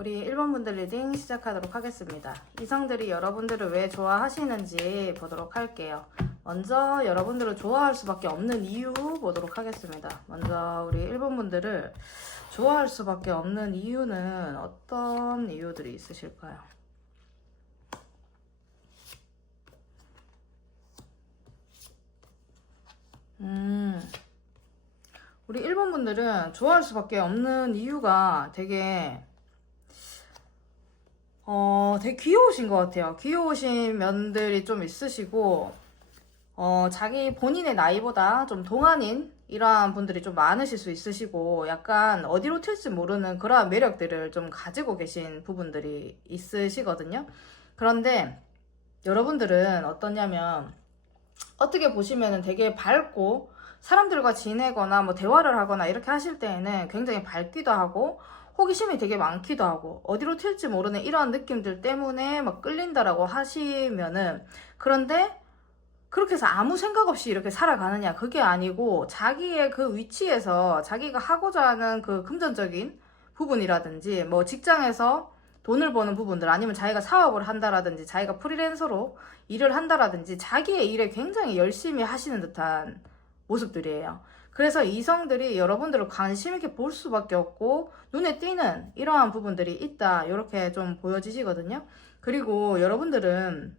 우리 1번 분들 리딩 시작하도록 하겠습니다. 이성들이 여러분들을 왜 좋아하시는지 보도록 할게요. 먼저 여러분들을 좋아할 수밖에 없는 이유 보도록 하겠습니다. 먼저 우리 1번 분들을 좋아할 수밖에 없는 이유는 어떤 이유들이 있으실까요? 우리 1번 분들은 좋아할 수밖에 없는 이유가 되게 귀여우신 것 같아요. 귀여우신 면들이 좀 있으시고, 자기 본인의 나이보다 좀 동안인 이러한 분들이 좀 많으실 수 있으시고, 약간 어디로 튈지 모르는 그러한 매력들을 좀 가지고 계신 부분들이 있으시거든요. 그런데 여러분들은 어떠냐면, 어떻게 보시면은 되게 밝고, 사람들과 지내거나 뭐 대화를 하거나 이렇게 하실 때에는 굉장히 밝기도 하고, 호기심이 되게 많기도 하고 어디로 튈지 모르는 이러한 느낌들 때문에 막 끌린다라고 하시면은, 그런데 그렇게 해서 아무 생각 없이 이렇게 살아가느냐, 그게 아니고 자기의 그 위치에서 자기가 하고자 하는 그 금전적인 부분이라든지 뭐 직장에서 돈을 버는 부분들, 아니면 자기가 사업을 한다라든지 자기가 프리랜서로 일을 한다라든지 자기의 일에 굉장히 열심히 하시는 듯한 모습들이에요. 그래서 이성들이 여러분들을 관심 있게 볼 수밖에 없고 눈에 띄는 이러한 부분들이 있다, 이렇게 좀 보여지시거든요. 그리고 여러분들은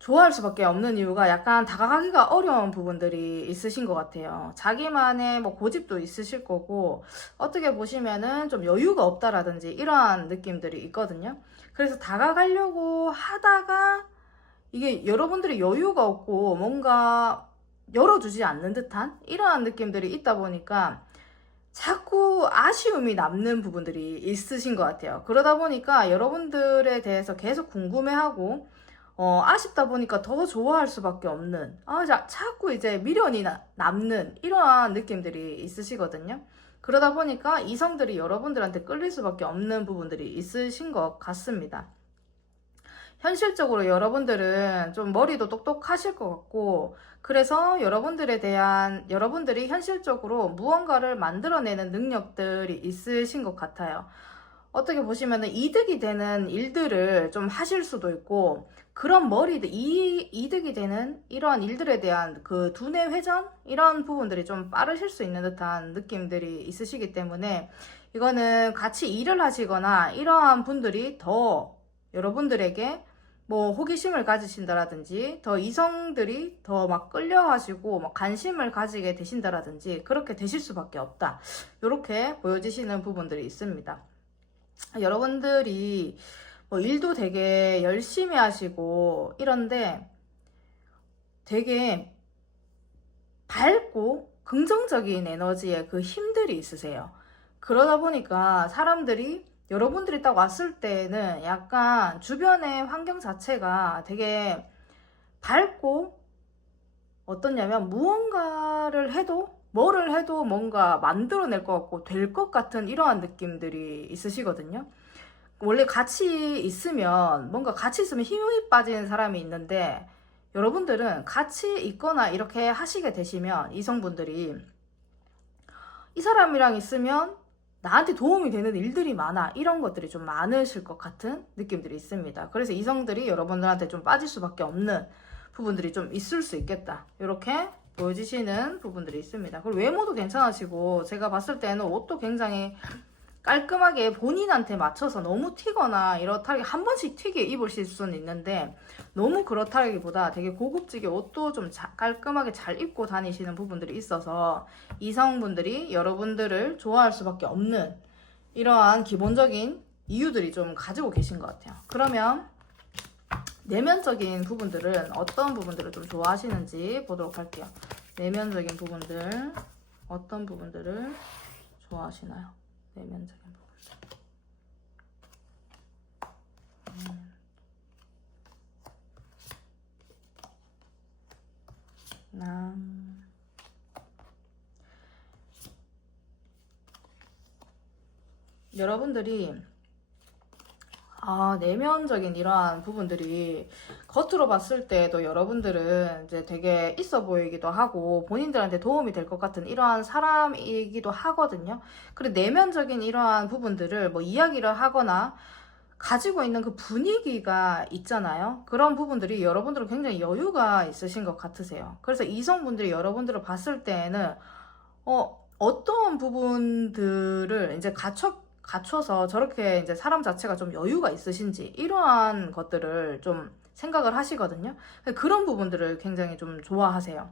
좋아할 수밖에 없는 이유가 약간 다가가기가 어려운 부분들이 있으신 것 같아요. 자기만의 뭐 고집도 있으실 거고, 어떻게 보시면은 좀 여유가 없다라든지 이러한 느낌들이 있거든요. 그래서 다가가려고 하다가 이게 여러분들이 여유가 없고 뭔가 열어주지 않는 듯한 이러한 느낌들이 있다 보니까 자꾸 아쉬움이 남는 부분들이 있으신 것 같아요. 그러다 보니까 여러분들에 대해서 계속 궁금해하고, 아쉽다 보니까 더 좋아할 수밖에 없는, 자꾸 이제 미련이 남는 이러한 느낌들이 있으시거든요. 그러다 보니까 이성들이 여러분들한테 끌릴 수밖에 없는 부분들이 있으신 것 같습니다. 현실적으로 여러분들은 좀 머리도 똑똑하실 것 같고, 그래서 여러분들이 현실적으로 무언가를 만들어내는 능력들이 있으신 것 같아요. 어떻게 보시면 이득이 되는 일들을 좀 하실 수도 있고, 그런 이득이 되는 이러한 일들에 대한 그 두뇌 회전? 이런 부분들이 좀 빠르실 수 있는 듯한 느낌들이 있으시기 때문에, 이거는 같이 일을 하시거나 이러한 분들이 더 여러분들에게 뭐 호기심을 가지신다라든지, 더 이성들이 더 막 끌려하시고 막 관심을 가지게 되신다라든지 그렇게 되실 수밖에 없다, 이렇게 보여지시는 부분들이 있습니다. 여러분들이 뭐 일도 되게 열심히 하시고 이런데 되게 밝고 긍정적인 에너지의 그 힘들이 있으세요. 그러다 보니까 사람들이, 여러분들이 딱 왔을 때는 약간 주변의 환경 자체가 되게 밝고, 어떠냐면 뭐를 해도 뭔가 만들어낼 것 같고 될 것 같은 이러한 느낌들이 있으시거든요. 원래 뭔가 같이 있으면 힘이 빠지는 사람이 있는데, 여러분들은 같이 있거나 이렇게 하시게 되시면 이성분들이 이 사람이랑 있으면 나한테 도움이 되는 일들이 많아, 이런 것들이 좀 많으실 것 같은 느낌들이 있습니다. 그래서 이성들이 여러분들한테 좀 빠질 수밖에 없는 부분들이 좀 있을 수 있겠다, 이렇게 보여지시는 부분들이 있습니다. 그리고 외모도 괜찮으시고, 제가 봤을 때는 옷도 굉장히 깔끔하게 본인한테 맞춰서 너무 튀거나 이렇다기 한 번씩 튀게 입으실 수는 있는데, 너무 그렇다기보다 되게 고급지게 옷도 좀 깔끔하게 잘 입고 다니시는 부분들이 있어서 이성분들이 여러분들을 좋아할 수밖에 없는 이러한 기본적인 이유들이 좀 가지고 계신 것 같아요. 그러면 내면적인 부분들은 어떤 부분들을 좀 좋아하시는지 보도록 할게요. 내면적인 부분들, 어떤 부분들을 좋아하시나요? 내면적인 부분들. 여러분들이 내면적인 이러한 부분들이 겉으로 봤을 때도 여러분들은 이제 되게 있어 보이기도 하고 본인들한테 도움이 될 것 같은 이러한 사람이기도 하거든요. 그리고 내면적인 이러한 부분들을 뭐 이야기를 하거나 가지고 있는 그 분위기가 있잖아요. 그런 부분들이 여러분들은 굉장히 여유가 있으신 것 같으세요. 그래서 이성분들이 여러분들을 봤을 때에는 어떤 부분들을 이제 갖춰서 저렇게 이제 사람 자체가 좀 여유가 있으신지 이러한 것들을 좀 생각을 하시거든요. 그런 부분들을 굉장히 좀 좋아하세요.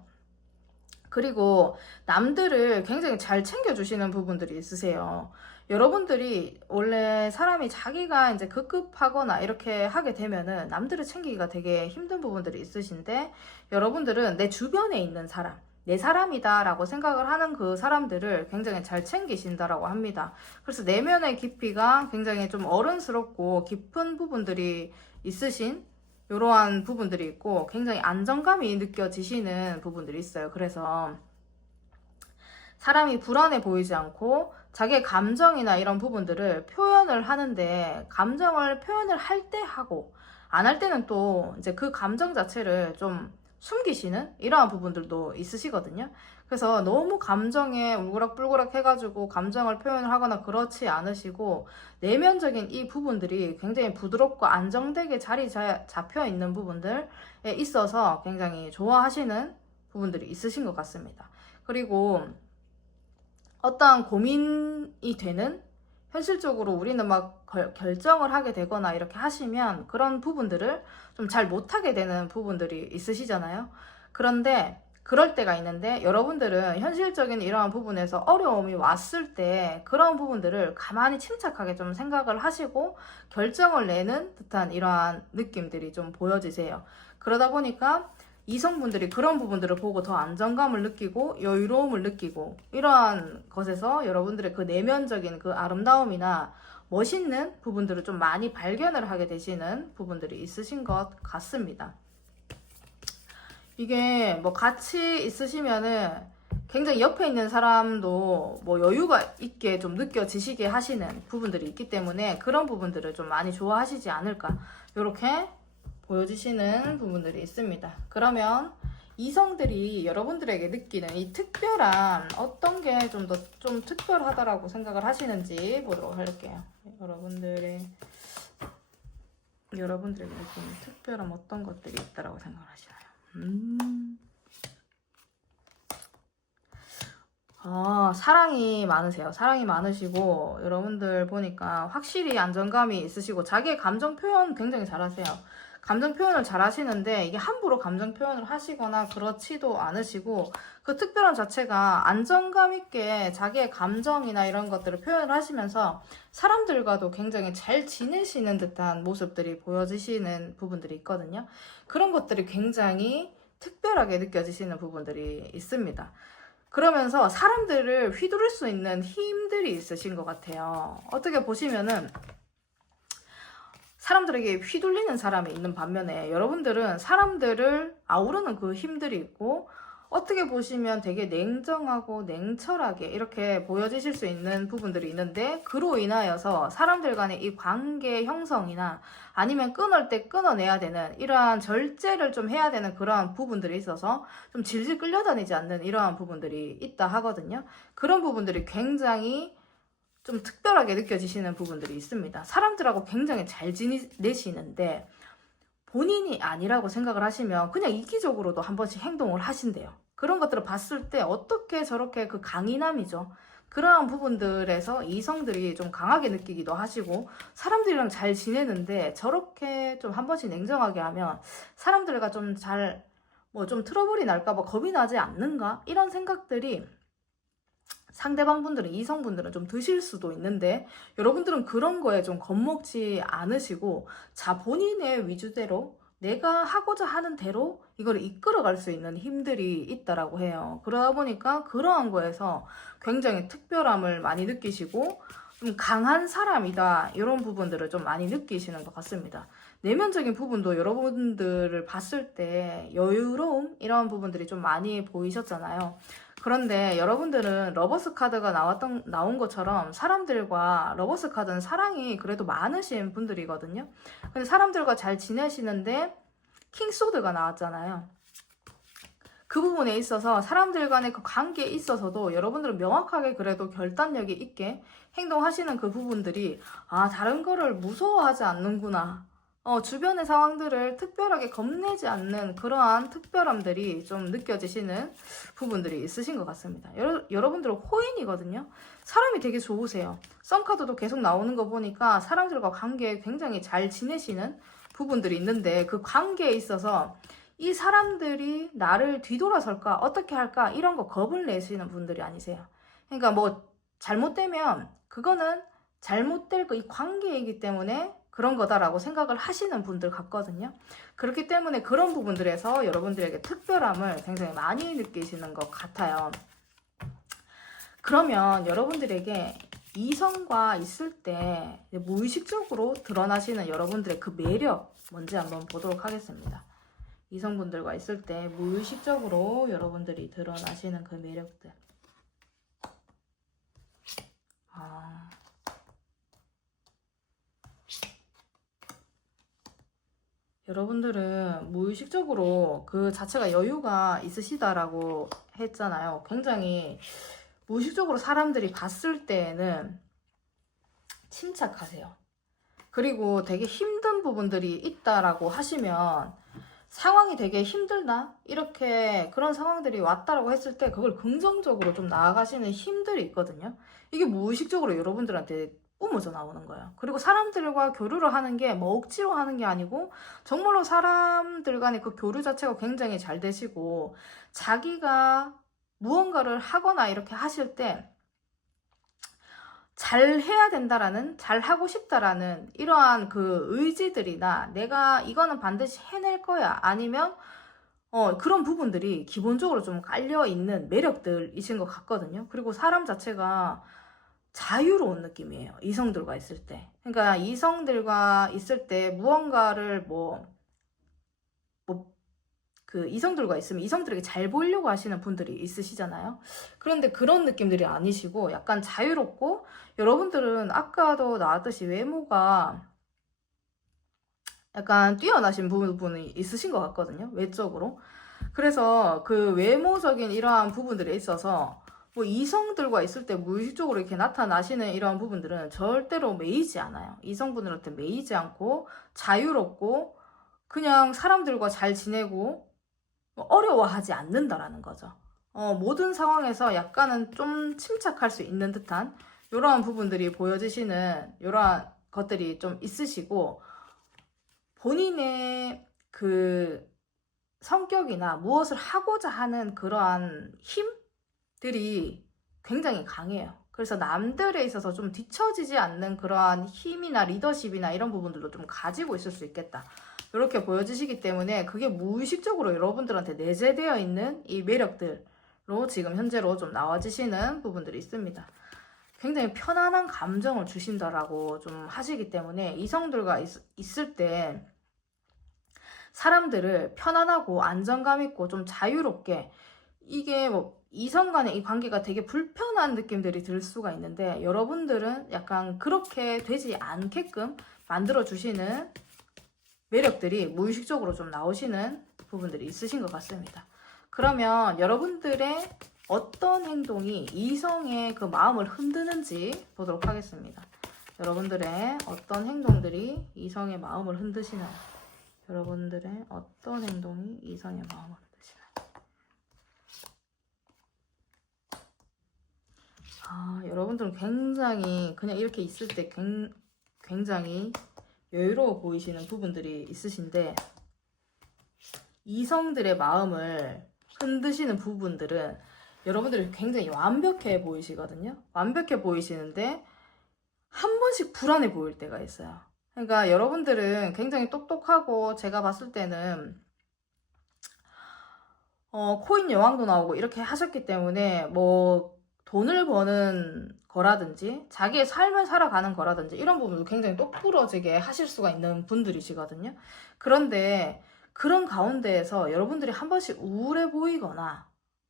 그리고 남들을 굉장히 잘 챙겨주시는 부분들이 있으세요. 여러분들이 원래 사람이 자기가 이제 급급하거나 이렇게 하게 되면은 남들을 챙기기가 되게 힘든 부분들이 있으신데, 여러분들은 내 주변에 있는 사람, 내 사람이다 라고 생각을 하는 그 사람들을 굉장히 잘 챙기신다라고 합니다. 그래서 내면의 깊이가 굉장히 좀 어른스럽고 깊은 부분들이 있으신 이러한 부분들이 있고, 굉장히 안정감이 느껴지시는 부분들이 있어요. 그래서 사람이 불안해 보이지 않고 자기의 감정이나 이런 부분들을 표현을 하는데, 감정을 표현을 할 때 하고 안 할 때는 또 이제 그 감정 자체를 좀 숨기시는 이러한 부분들도 있으시거든요. 그래서 너무 감정에 울그락불그락 해가지고 감정을 표현을 하거나 그렇지 않으시고, 내면적인 이 부분들이 굉장히 부드럽고 안정되게 자리 잡혀 있는 부분들에 있어서 굉장히 좋아하시는 부분들이 있으신 것 같습니다. 그리고 어떠한 고민이 되는, 현실적으로 우리는 막 결정을 하게 되거나 이렇게 하시면 그런 부분들을 좀 잘 못하게 되는 부분들이 있으시잖아요. 그런데 그럴 때가 있는데, 여러분들은 현실적인 이러한 부분에서 어려움이 왔을 때 그런 부분들을 가만히 침착하게 좀 생각을 하시고 결정을 내는 듯한 이러한 느낌들이 좀 보여지세요. 그러다 보니까 이성분들이 그런 부분들을 보고 더 안정감을 느끼고 여유로움을 느끼고, 이러한 것에서 여러분들의 그 내면적인 그 아름다움이나 멋있는 부분들을 좀 많이 발견을 하게 되시는 부분들이 있으신 것 같습니다. 이게 뭐 같이 있으시면은 굉장히 옆에 있는 사람도 뭐 여유가 있게 좀 느껴지시게 하시는 부분들이 있기 때문에 그런 부분들을 좀 많이 좋아하시지 않을까, 이렇게 보여지시는 부분들이 있습니다. 그러면 이성들이 여러분들에게 느끼는 이 특별한, 어떤 게 좀 특별하다라고 생각을 하시는지 보도록 할게요. 여러분들에게 느끼는 특별한 어떤 것들이 있다라고 생각을 하시나요? 사랑이 많으세요. 사랑이 많으시고, 여러분들 보니까 확실히 안정감이 있으시고, 자기의 감정 표현 굉장히 잘하세요. 감정 표현을 잘 하시는데, 이게 함부로 감정 표현을 하시거나 그렇지도 않으시고, 그 특별한 자체가 안정감 있게 자기의 감정이나 이런 것들을 표현을 하시면서 사람들과도 굉장히 잘 지내시는 듯한 모습들이 보여지시는 부분들이 있거든요. 그런 것들이 굉장히 특별하게 느껴지시는 부분들이 있습니다. 그러면서 사람들을 휘두를 수 있는 힘들이 있으신 것 같아요. 어떻게 보시면은 사람들에게 휘둘리는 사람이 있는 반면에, 여러분들은 사람들을 아우르는 그 힘들이 있고, 어떻게 보시면 되게 냉정하고 냉철하게 이렇게 보여지실 수 있는 부분들이 있는데, 그로 인하여서 사람들 간의 이 관계 형성이나 아니면 끊을 때 끊어내야 되는 이러한 절제를 좀 해야 되는 그러한 부분들이 있어서 좀 질질 끌려다니지 않는 이러한 부분들이 있다 하거든요. 그런 부분들이 굉장히 좀 특별하게 느껴지시는 부분들이 있습니다. 사람들하고 굉장히 잘 지내시는데 본인이 아니라고 생각을 하시면 그냥 이기적으로도 한 번씩 행동을 하신대요. 그런 것들을 봤을 때 어떻게 저렇게 그 강인함이죠. 그러한 부분들에서 이성들이 좀 강하게 느끼기도 하시고, 사람들이랑 잘 지내는데 저렇게 좀 한 번씩 냉정하게 하면 사람들과 좀 좀 트러블이 날까봐 겁이 나지 않는가? 이런 생각들이 상대방분들은, 이성분들은 좀 드실 수도 있는데, 여러분들은 그런 거에 좀 겁먹지 않으시고 본인의 위주대로 내가 하고자 하는 대로 이걸 이끌어갈 수 있는 힘들이 있다라고 해요. 그러다 보니까 그러한 거에서 굉장히 특별함을 많이 느끼시고 좀 강한 사람이다, 이런 부분들을 좀 많이 느끼시는 것 같습니다. 내면적인 부분도 여러분들을 봤을 때 여유로움, 이런 부분들이 좀 많이 보이셨잖아요. 그런데 여러분들은 러버스 카드가 나온 것처럼 사람들과 러버스 카드는 사랑이 그래도 많으신 분들이거든요. 근데 사람들과 잘 지내시는데 킹소드가 나왔잖아요. 그 부분에 있어서 사람들 간의 그 관계에 있어서도 여러분들은 명확하게 그래도 결단력이 있게 행동하시는 그 부분들이 다른 거를 무서워하지 않는구나. 주변의 상황들을 특별하게 겁내지 않는 그러한 특별함들이 좀 느껴지시는 부분들이 있으신 것 같습니다. 여러분들은 호인이거든요. 사람이 되게 좋으세요. 썬카드도 계속 나오는 거 보니까 사람들과 관계에 굉장히 잘 지내시는 부분들이 있는데 그 관계에 있어서 이 사람들이 나를 뒤돌아설까 어떻게 할까 이런 거 겁을 내시는 분들이 아니세요. 그러니까 뭐 잘못되면 그거는 잘못될 이 관계이기 때문에 그런 거다라고 생각을 하시는 분들 같거든요. 그렇기 때문에 그런 부분들에서 여러분들에게 특별함을 굉장히 많이 느끼시는 것 같아요. 그러면 여러분들에게 이성과 있을 때 무의식적으로 드러나시는 여러분들의 그 매력 뭔지 한번 보도록 하겠습니다. 이성분들과 있을 때 무의식적으로 여러분들이 드러나시는 그 매력들. 여러분들은 무의식적으로 그 자체가 여유가 있으시다라고 했잖아요. 굉장히 무의식적으로 사람들이 봤을 때에는 침착하세요. 그리고 되게 힘든 부분들이 있다라고 하시면 상황이 되게 힘들다? 이렇게 그런 상황들이 왔다라고 했을 때 그걸 긍정적으로 좀 나아가시는 힘들이 있거든요. 이게 무의식적으로 여러분들한테 뿜어져 나오는 거예요. 그리고 사람들과 교류를 하는 게 뭐 억지로 하는 게 아니고 정말로 사람들 간의 그 교류 자체가 굉장히 잘 되시고 자기가 무언가를 하거나 이렇게 하실 때 잘 해야 된다라는, 잘 하고 싶다라는 이러한 그 의지들이나 내가 이거는 반드시 해낼 거야 아니면 그런 부분들이 기본적으로 좀 깔려있는 매력들이신 것 같거든요. 그리고 사람 자체가 자유로운 느낌이에요. 이성들과 있을 때. 그러니까 이성들과 있을 때 무언가를 그 이성들과 있으면 이성들에게 잘 보이려고 하시는 분들이 있으시잖아요. 그런데 그런 느낌들이 아니시고 약간 자유롭고 여러분들은 아까도 나왔듯이 외모가 약간 뛰어나신 부분이 있으신 것 같거든요. 외적으로. 그래서 그 외모적인 이러한 부분들에 있어서 뭐 이성들과 있을 때 무의식적으로 이렇게 나타나시는 이러한 부분들은 절대로 매이지 않아요. 이성분들한테 매이지 않고 자유롭고 그냥 사람들과 잘 지내고 어려워하지 않는다라는 거죠. 모든 상황에서 약간은 좀 침착할 수 있는 듯한 이러한 부분들이 보여지시는 이러한 것들이 좀 있으시고 본인의 그 성격이나 무엇을 하고자 하는 그러한 힘들이 굉장히 강해요. 그래서 남들에 있어서 좀 뒤처지지 않는 그러한 힘이나 리더십이나 이런 부분들도 좀 가지고 있을 수 있겠다. 이렇게 보여지시기 때문에 그게 무의식적으로 여러분들한테 내재되어 있는 이 매력들로 지금 현재로 좀 나와지시는 부분들이 있습니다. 굉장히 편안한 감정을 주신다라고 좀 하시기 때문에 이성들과 있을 때 사람들을 편안하고 안정감 있고 좀 자유롭게 이게 뭐 이성 간의 이 관계가 되게 불편한 느낌들이 들 수가 있는데 여러분들은 약간 그렇게 되지 않게끔 만들어주시는 매력들이 무의식적으로 좀 나오시는 부분들이 있으신 것 같습니다. 그러면 여러분들의 어떤 행동이 이성의 그 마음을 흔드는지 보도록 하겠습니다. 여러분들의 어떤 행동들이 이성의 마음을 흔드시나요? 여러분들의 어떤 행동이 이성의 마음을 흔드시나요? 여러분들은 굉장히 그냥 이렇게 있을 때 굉장히 여유로워 보이시는 부분들이 있으신데 이성들의 마음을 흔드시는 부분들은 여러분들이 굉장히 완벽해 보이시거든요. 완벽해 보이시는데 한 번씩 불안해 보일 때가 있어요. 그러니까 여러분들은 굉장히 똑똑하고 제가 봤을 때는 코인 여왕도 나오고 이렇게 하셨기 때문에 뭐 돈을 버는 거라든지 자기의 삶을 살아가는 거라든지 이런 부분을 굉장히 똑부러지게 하실 수가 있는 분들이시거든요. 그런데 그런 가운데에서 여러분들이 한 번씩 우울해 보이거나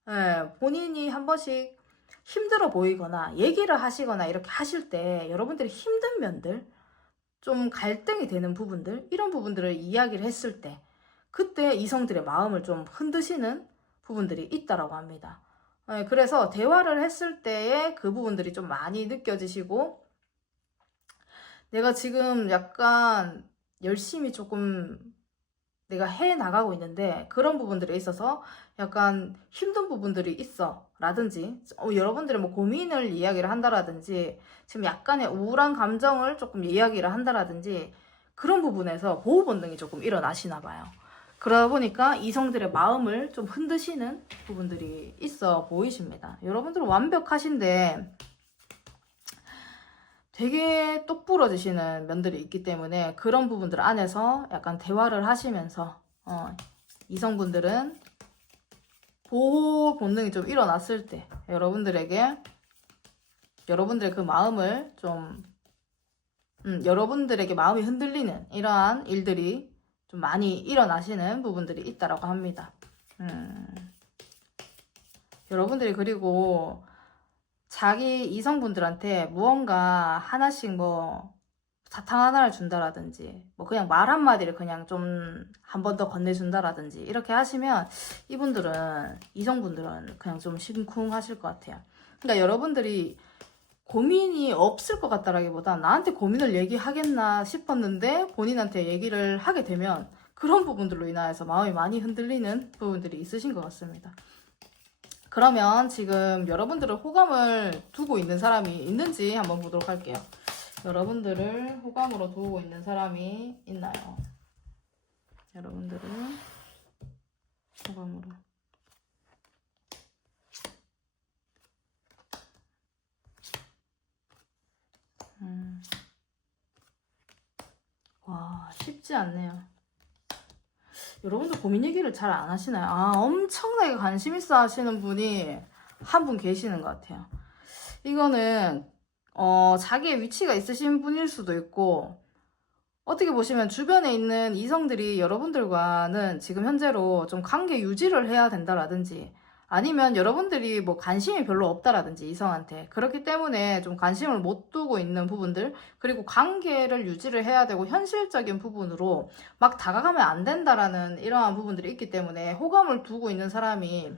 예, 본인이 한 번씩 힘들어 보이거나 얘기를 하시거나 이렇게 하실 때 여러분들이 힘든 면들, 좀 갈등이 되는 부분들, 이런 부분들을 이야기를 했을 때 그때 이성들의 마음을 좀 흔드시는 부분들이 있다라고 합니다. 예, 그래서 대화를 했을 때의 그 부분들이 좀 많이 느껴지시고, 내가 지금 약간 열심히 조금 내가 해 나가고 있는데 그런 부분들에 있어서 약간 힘든 부분들이 있어 라든지, 여러분들의 뭐 고민을 이야기를 한다라든지, 지금 약간의 우울한 감정을 조금 이야기를 한다라든지, 그런 부분에서 보호 본능이 조금 일어나시나 봐요. 그러다 보니까 이성들의 마음을 좀 흔드시는 부분들이 있어 보이십니다. 여러분들은 완벽하신데 되게 똑부러지시는 면들이 있기 때문에 그런 부분들 안에서 약간 대화를 하시면서 이성분들은 보호 본능이 좀 일어났을 때 여러분들의 그 마음을 좀 여러분들에게 마음이 흔들리는 이러한 일들이 좀 많이 일어나시는 부분들이 있다라고 합니다. 여러분들이 그리고 자기 이성분들한테 무언가 하나씩 뭐 사탕 하나를 준다라든지, 뭐 그냥 말 한마디를 그냥 좀 한 번 더 건네준다라든지 이렇게 하시면 이분들은, 이성분들은 그냥 좀 심쿵하실 것 같아요. 그러니까 여러분들이 고민이 없을 것 같다라기보다 나한테 고민을 얘기하겠나 싶었는데 본인한테 얘기를 하게 되면 그런 부분들로 인하여서 마음이 많이 흔들리는 부분들이 있으신 것 같습니다. 그러면 지금 여러분들을 호감을 두고 있는 사람이 있는지 한번 보도록 할게요. 여러분들을 호감으로 두고 있는 사람이 있나요? 여러분들을 호감으로. 와, 쉽지 않네요. 여러분들 고민 얘기를 잘 안 하시나요? 아, 엄청나게 관심 있어 하시는 분이 한 분 계시는 것 같아요. 이거는 자기의 위치가 있으신 분일 수도 있고, 어떻게 보시면 주변에 있는 이성들이 여러분들과는 지금 현재로 좀 관계 유지를 해야 된다라든지, 아니면 여러분들이 뭐 관심이 별로 없다라든지 이성한테, 그렇기 때문에 좀 관심을 못 두고 있는 부분들, 그리고 관계를 유지를 해야 되고 현실적인 부분으로 막 다가가면 안 된다라는 이러한 부분들이 있기 때문에 호감을 두고 있는 사람이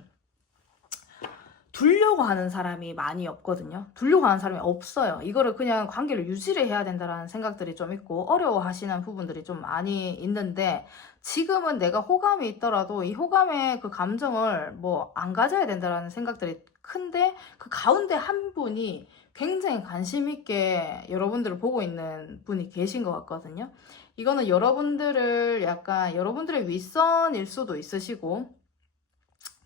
두려고 하는 사람이 많이 없거든요. 두려고 하는 사람이 없어요. 이거를 그냥 관계를 유지를 해야 된다라는 생각들이 좀 있고 어려워하시는 부분들이 좀 많이 있는데, 지금은 내가 호감이 있더라도 이 호감의 그 감정을 뭐 안 가져야 된다라는 생각들이 큰데, 그 가운데 한 분이 굉장히 관심 있게 여러분들을 보고 있는 분이 계신 것 같거든요. 이거는 여러분들을 약간 여러분들의 윗선일 수도 있으시고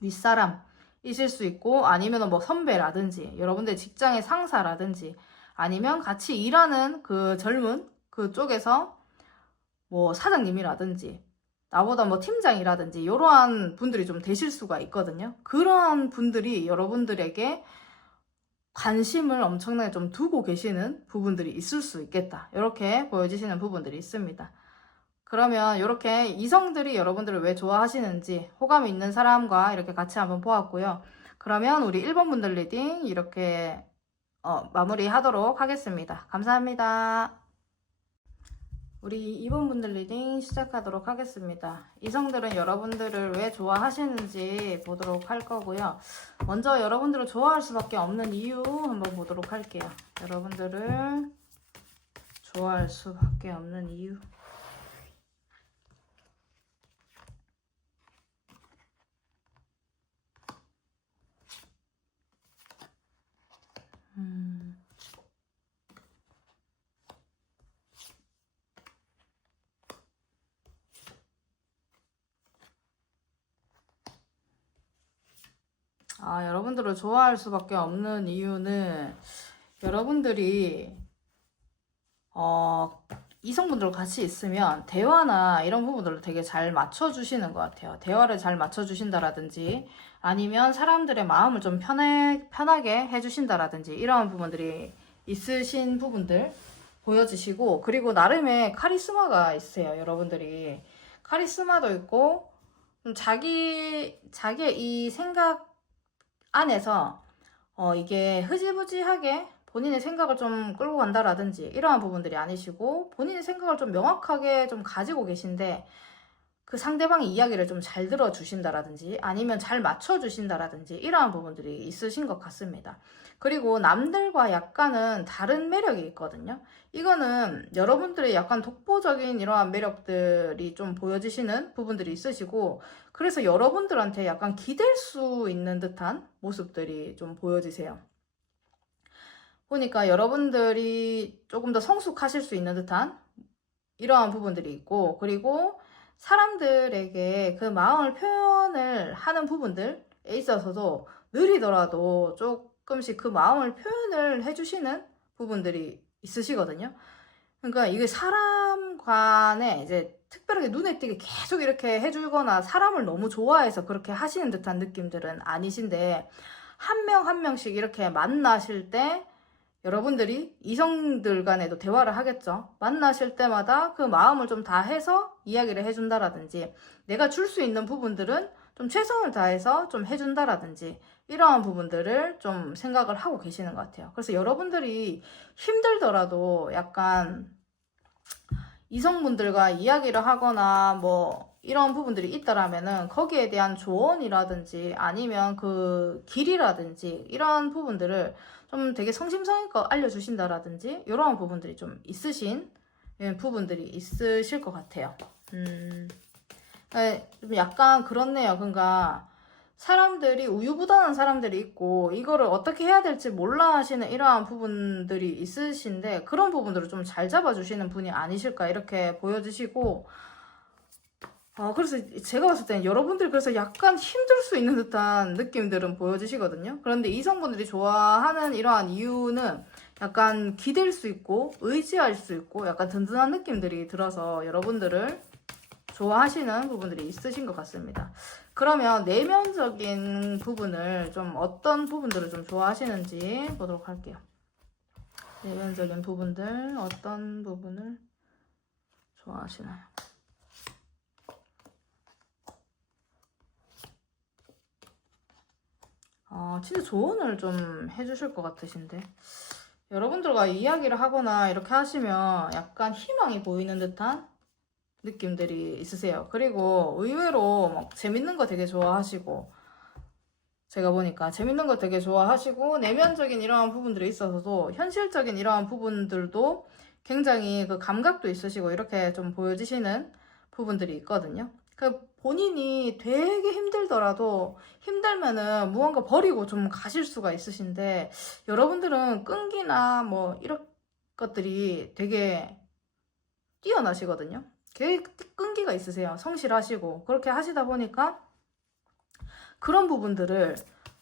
윗사람 이실 수 있고, 아니면 뭐 선배라든지 여러분들 직장의 상사라든지, 아니면 같이 일하는 그 젊은 그쪽에서 뭐 사장님이라든지 나보다 뭐 팀장이라든지 이러한 분들이 좀 되실 수가 있거든요. 그러한 분들이 여러분들에게 관심을 엄청나게 좀 두고 계시는 부분들이 있을 수 있겠다, 이렇게 보여지시는 부분들이 있습니다. 그러면 이렇게 이성들이 여러분들을 왜 좋아하시는지 호감이 있는 사람과 이렇게 같이 한번 보았고요. 그러면 우리 1번 분들 리딩 이렇게 마무리 하도록 하겠습니다. 감사합니다. 우리 2번 분들 리딩 시작하도록 하겠습니다. 이성들은 여러분들을 왜 좋아하시는지 보도록 할 거고요. 먼저 여러분들을 좋아할 수밖에 없는 이유 한번 보도록 할게요. 여러분들을 좋아할 수밖에 없는 이유. 여러분들을 좋아할 수밖에 없는 이유는 여러분들이 이성분들과 같이 있으면 대화나 이런 부분들을 되게 잘 맞춰주시는 것 같아요. 대화를 잘 맞춰주신다라든지, 아니면 사람들의 마음을 좀 편하게 해주신다라든지, 이러한 부분들이 있으신 부분들 보여주시고, 그리고 나름의 카리스마가 있어요. 여러분들이 카리스마도 있고, 자기의 이 생각, 안에서 이게 흐지부지하게 본인의 생각을 좀 끌고 간다라든지 이러한 부분들이 아니시고, 본인의 생각을 좀 명확하게 좀 가지고 계신데 그 상대방의 이야기를 좀 잘 들어주신다라든지 아니면 잘 맞춰주신다라든지 이러한 부분들이 있으신 것 같습니다. 그리고 남들과 약간은 다른 매력이 있거든요. 이거는 여러분들의 약간 독보적인 이러한 매력들이 좀 보여지시는 부분들이 있으시고, 그래서 여러분들한테 약간 기댈 수 있는 듯한 모습들이 좀 보여지세요. 보니까 여러분들이 조금 더 성숙하실 수 있는 듯한 이러한 부분들이 있고, 그리고 사람들에게 그 마음을 표현을 하는 부분들에 있어서도 느리더라도 조금씩 그 마음을 표현을 해주시는 부분들이 있으시거든요. 그러니까 이게 사람 간에 이제 특별하게 눈에 띄게 계속 이렇게 해주거나 사람을 너무 좋아해서 그렇게 하시는 듯한 느낌들은 아니신데, 한 명 한 명씩 이렇게 만나실 때 여러분들이 이성들 간에도 대화를 하겠죠. 만나실 때마다 그 마음을 좀 다해서 이야기를 해준다라든지, 내가 줄 수 있는 부분들은 좀 최선을 다해서 좀 해준다라든지 이러한 부분들을 좀 생각을 하고 계시는 것 같아요. 그래서 여러분들이 힘들더라도 약간 이성분들과 이야기를 하거나 뭐 이런 부분들이 있다라면은 거기에 대한 조언이라든지 아니면 그 길이라든지 이런 부분들을 좀 되게 성심성의껏 알려주신다라든지 이런 부분들이 좀 있으신 부분들이 있으실 것 같아요. 좀 약간 그렇네요. 그러니까 사람들이 우유부단한 사람들이 있고 이거를 어떻게 해야 될지 몰라 하시는 이러한 부분들이 있으신데, 그런 부분들을 좀 잘 잡아주시는 분이 아니실까 이렇게 보여지시고, 그래서 제가 봤을 때는 여러분들이 그래서 약간 힘들 수 있는 듯한 느낌들은 보여지시거든요. 그런데 이성분들이 좋아하는 이러한 이유는 약간 기댈 수 있고 의지할 수 있고 약간 든든한 느낌들이 들어서 여러분들을 좋아하시는 부분들이 있으신 것 같습니다. 그러면 내면적인 부분을 좀 어떤 부분들을 좀 좋아하시는지 보도록 할게요. 내면적인 부분들 어떤 부분을 좋아하시나요? 진짜 조언을 좀 해주실 것 같으신데, 여러분들과 이야기를 하거나 이렇게 하시면 약간 희망이 보이는 듯한 느낌들이 있으세요. 그리고 의외로 막 재밌는 거 되게 좋아하시고, 제가 보니까 재밌는 거 되게 좋아하시고, 내면적인 이러한 부분들이 있어서도 현실적인 이러한 부분들도 굉장히 그 감각도 있으시고 이렇게 좀 보여지시는 부분들이 있거든요. 그 본인이 되게 힘들더라도 힘들면은 무언가 버리고 좀 가실 수가 있으신데, 여러분들은 끈기나 뭐 이런 것들이 되게 뛰어나시거든요. 되게 끈기가 있으세요. 성실하시고 그렇게 하시다 보니까 그런 부분들을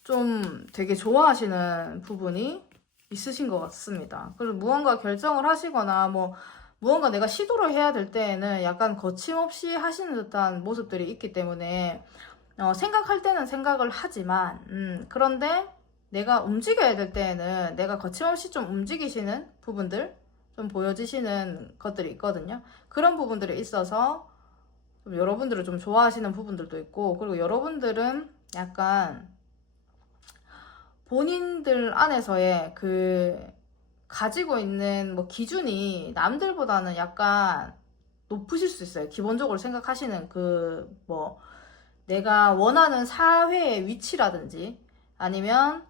좀 되게 좋아하시는 부분이 있으신 것 같습니다. 그래서 무언가 결정을 하시거나 뭐 무언가 내가 시도를 해야 될 때에는 약간 거침없이 하시는 듯한 모습들이 있기 때문에 생각할 때는 생각을 하지만 그런데 내가 움직여야 될 때에는 내가 거침없이 좀 움직이시는 부분들 좀 보여지시는 것들이 있거든요. 그런 부분들이 있어서 좀 여러분들을 좀 좋아하시는 부분들도 있고, 그리고 여러분들은 약간 본인들 안에서의 그 가지고 있는 뭐 기준이 남들보다는 약간 높으실 수 있어요. 기본적으로 생각하시는 그 뭐 내가 원하는 사회의 위치라든지 아니면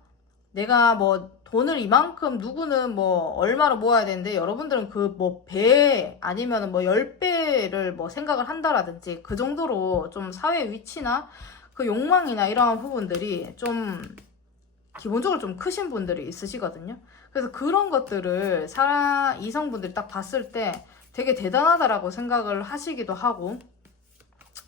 내가 뭐 돈을 이만큼 누구는 뭐 얼마로 모아야 되는데 여러분들은 그 뭐 배 아니면 뭐 10배를 뭐 생각을 한다라든지 그 정도로 좀 사회 위치나 그 욕망이나 이러한 부분들이 좀 기본적으로 좀 크신 분들이 있으시거든요. 그래서 그런 것들을 이성분들이 딱 봤을 때 되게 대단하다라고 생각을 하시기도 하고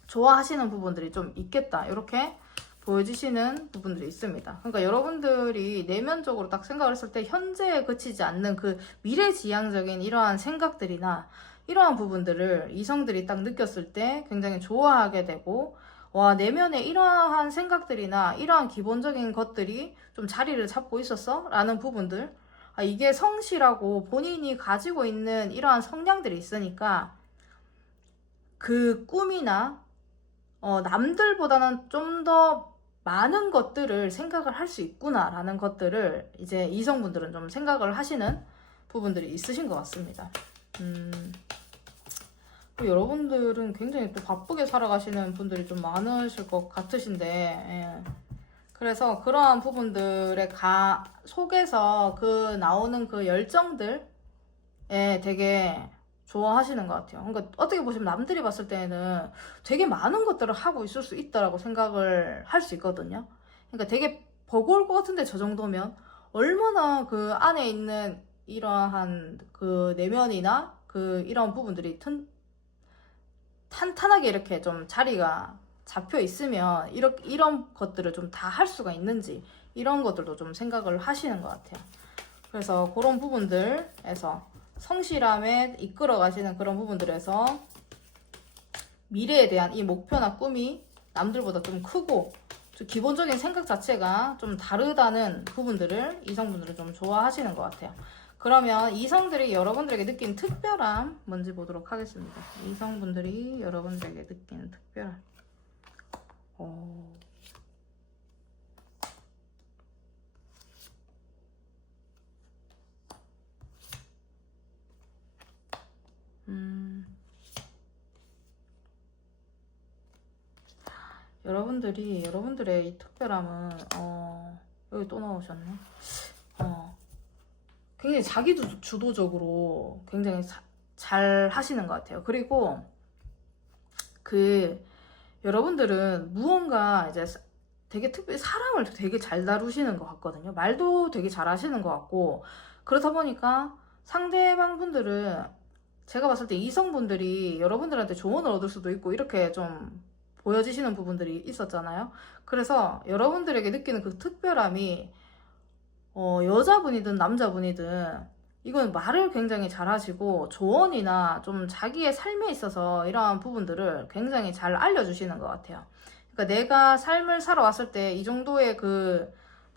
좋아하시는 부분들이 좀 있겠다 이렇게 보여지시는 부분들이 있습니다. 그러니까 여러분들이 내면적으로 딱 생각을 했을 때 현재에 그치지 않는 그 미래지향적인 이러한 생각들이나 이러한 부분들을 이성들이 딱 느꼈을 때 굉장히 좋아하게 되고, 와, 내면에 이러한 생각들이나 이러한 기본적인 것들이 좀 자리를 잡고 있었어? 라는 부분들, 이게 성실하고 본인이 가지고 있는 이러한 성향들이 있으니까 그 꿈이나 남들보다는 좀 더 많은 것들을 생각을 할 수 있구나라는 것들을 이제 이성분들은 좀 생각을 하시는 부분들이 있으신 것 같습니다. 여러분들은 굉장히 또 바쁘게 살아가시는 분들이 좀 많으실 것 같으신데, 예. 그래서 그러한 부분들의 속에서 그 나오는 그 열정들에 되게 좋아하시는 것 같아요. 그러니까 어떻게 보시면 남들이 봤을 때는 되게 많은 것들을 하고 있을 수 있다라고 생각을 할 수 있거든요. 그러니까 되게 버거울 것 같은데 저 정도면 얼마나 그 안에 있는 이러한 그 내면이나 그 이런 부분들이 탄탄하게 이렇게 좀 자리가 잡혀 있으면 이런 것들을 좀 다 할 수가 있는지 이런 것들도 좀 생각을 하시는 것 같아요. 그래서 그런 부분들에서 성실함에 이끌어 가시는 그런 부분들에서 미래에 대한 이 목표나 꿈이 남들보다 좀 크고 좀 기본적인 생각 자체가 좀 다르다는 부분들을 이성분들은 좀 좋아하시는 것 같아요. 그러면 이성들이 여러분들에게 느낀 특별함 뭔지 보도록 하겠습니다. 이성분들이 여러분들에게 느끼는 특별함. 여러분들의 이 특별함은 여기 또 나오셨네. 굉장히 자기주도적으로 굉장히 잘 하시는 것 같아요. 그리고 여러분들은 무언가 이제 되게 특별히 사람을 되게 잘 다루시는 것 같거든요. 말도 되게 잘 하시는 것 같고, 그렇다 보니까 상대방 분들은 제가 봤을 때 이성분들이 여러분들한테 조언을 얻을 수도 있고 이렇게 좀 보여지시는 부분들이 있었잖아요. 그래서 여러분들에게 느끼는 그 특별함이 여자분이든 남자분이든 이건 말을 굉장히 잘하시고 조언이나 좀 자기의 삶에 있어서 이러한 부분들을 굉장히 잘 알려주시는 것 같아요. 그러니까 내가 삶을 살아왔을 때 이 정도의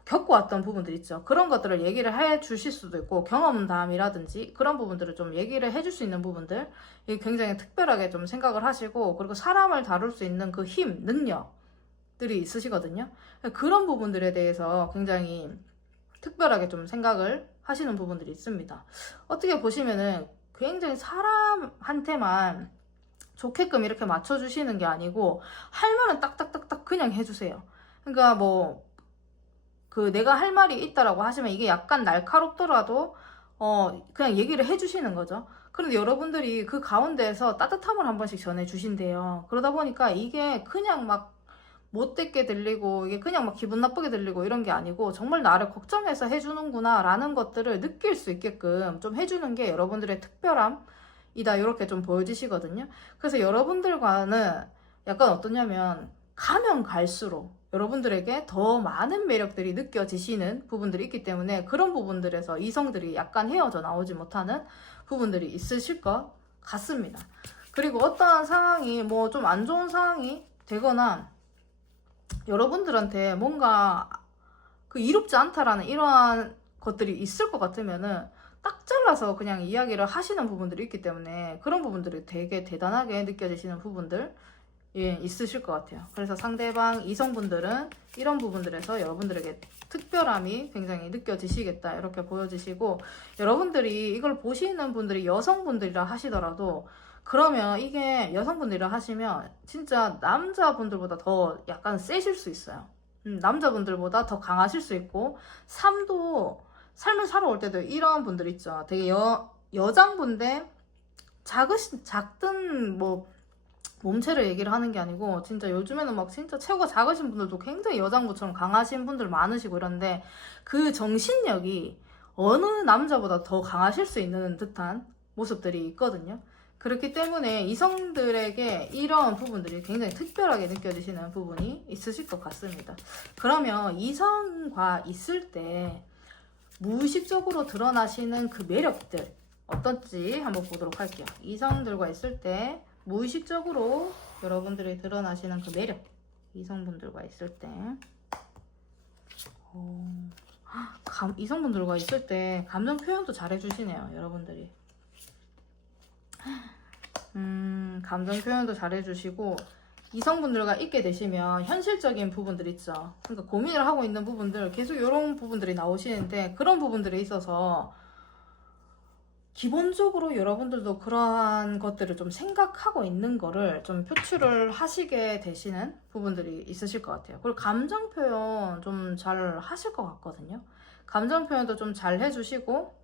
겪어왔던 부분들 있죠. 그런 것들을 얘기를 해 주실 수도 있고 경험담이라든지 그런 부분들을 좀 얘기를 해줄 수 있는 부분들 이게 굉장히 특별하게 좀 생각을 하시고, 그리고 사람을 다룰 수 있는 그 힘, 능력들이 있으시거든요. 그런 부분들에 대해서 굉장히 특별하게 좀 생각을 하시는 부분들이 있습니다. 어떻게 보시면은 굉장히 사람한테만 좋게끔 이렇게 맞춰주시는 게 아니고 할 말은 딱딱딱딱 그냥 해주세요. 그러니까 내가 할 말이 있다라고 하시면 이게 약간 날카롭더라도 그냥 얘기를 해주시는 거죠. 그런데 여러분들이 그 가운데에서 따뜻함을 한 번씩 전해주신대요. 그러다 보니까 이게 그냥 막 못되게 들리고 이게 그냥 막 기분 나쁘게 들리고 이런 게 아니고 정말 나를 걱정해서 해주는구나 라는 것들을 느낄 수 있게끔 좀 해주는 게 여러분들의 특별함이다, 이렇게 좀 보여지시거든요. 그래서 여러분들과는 약간 어떠냐면 가면 갈수록 여러분들에게 더 많은 매력들이 느껴지시는 부분들이 있기 때문에 그런 부분들에서 이성들이 약간 헤어져 나오지 못하는 부분들이 있으실 것 같습니다. 그리고 어떠한 상황이 좀 안 좋은 상황이 되거나 여러분들한테 뭔가 이롭지 않다라는 이러한 것들이 있을 것 같으면은 딱 잘라서 그냥 이야기를 하시는 부분들이 있기 때문에 그런 부분들이 되게 대단하게 느껴지시는 부분들 있으실 것 같아요. 그래서 상대방 이성분들은 이런 부분들에서 여러분들에게 특별함이 굉장히 느껴지시겠다, 이렇게 보여지시고, 여러분들이 이걸 보시는 분들이 여성분들이라 하시더라도 그러면 이게 여성분들이라 하시면 진짜 남자분들보다 더 약간 세실 수 있어요. 남자분들보다 더 강하실 수 있고, 삶을 살아올 때도 이런 분들 있죠. 되게 여장분데 작든 몸체를 얘기를 하는 게 아니고 진짜 요즘에는 막 진짜 체구가 작으신 분들도 굉장히 여장부처럼 강하신 분들 많으시고 이런데 그 정신력이 어느 남자보다 더 강하실 수 있는 듯한 모습들이 있거든요. 그렇기 때문에 이성들에게 이런 부분들이 굉장히 특별하게 느껴지시는 부분이 있으실 것 같습니다. 그러면 이성과 있을 때 무의식적으로 드러나시는 그 매력들 어떤지 한번 보도록 할게요. 이성들과 있을 때 무의식적으로 여러분들이 드러나시는 그 매력, 이성분들과 있을 때 이성분들과 있을 때 감정 표현도 잘 해주시네요. 여러분들이 감정 표현도 잘 해주시고 이성분들과 있게 되시면 현실적인 부분들 있죠. 그러니까 고민을 하고 있는 부분들, 계속 이런 부분들이 나오시는데, 그런 부분들에 있어서 기본적으로 여러분들도 그러한 것들을 좀 생각하고 있는 거를 좀 표출을 하시게 되시는 부분들이 있으실 것 같아요. 그리고 감정 표현 좀 잘 하실 것 같거든요. 감정 표현도 좀 잘 해주시고,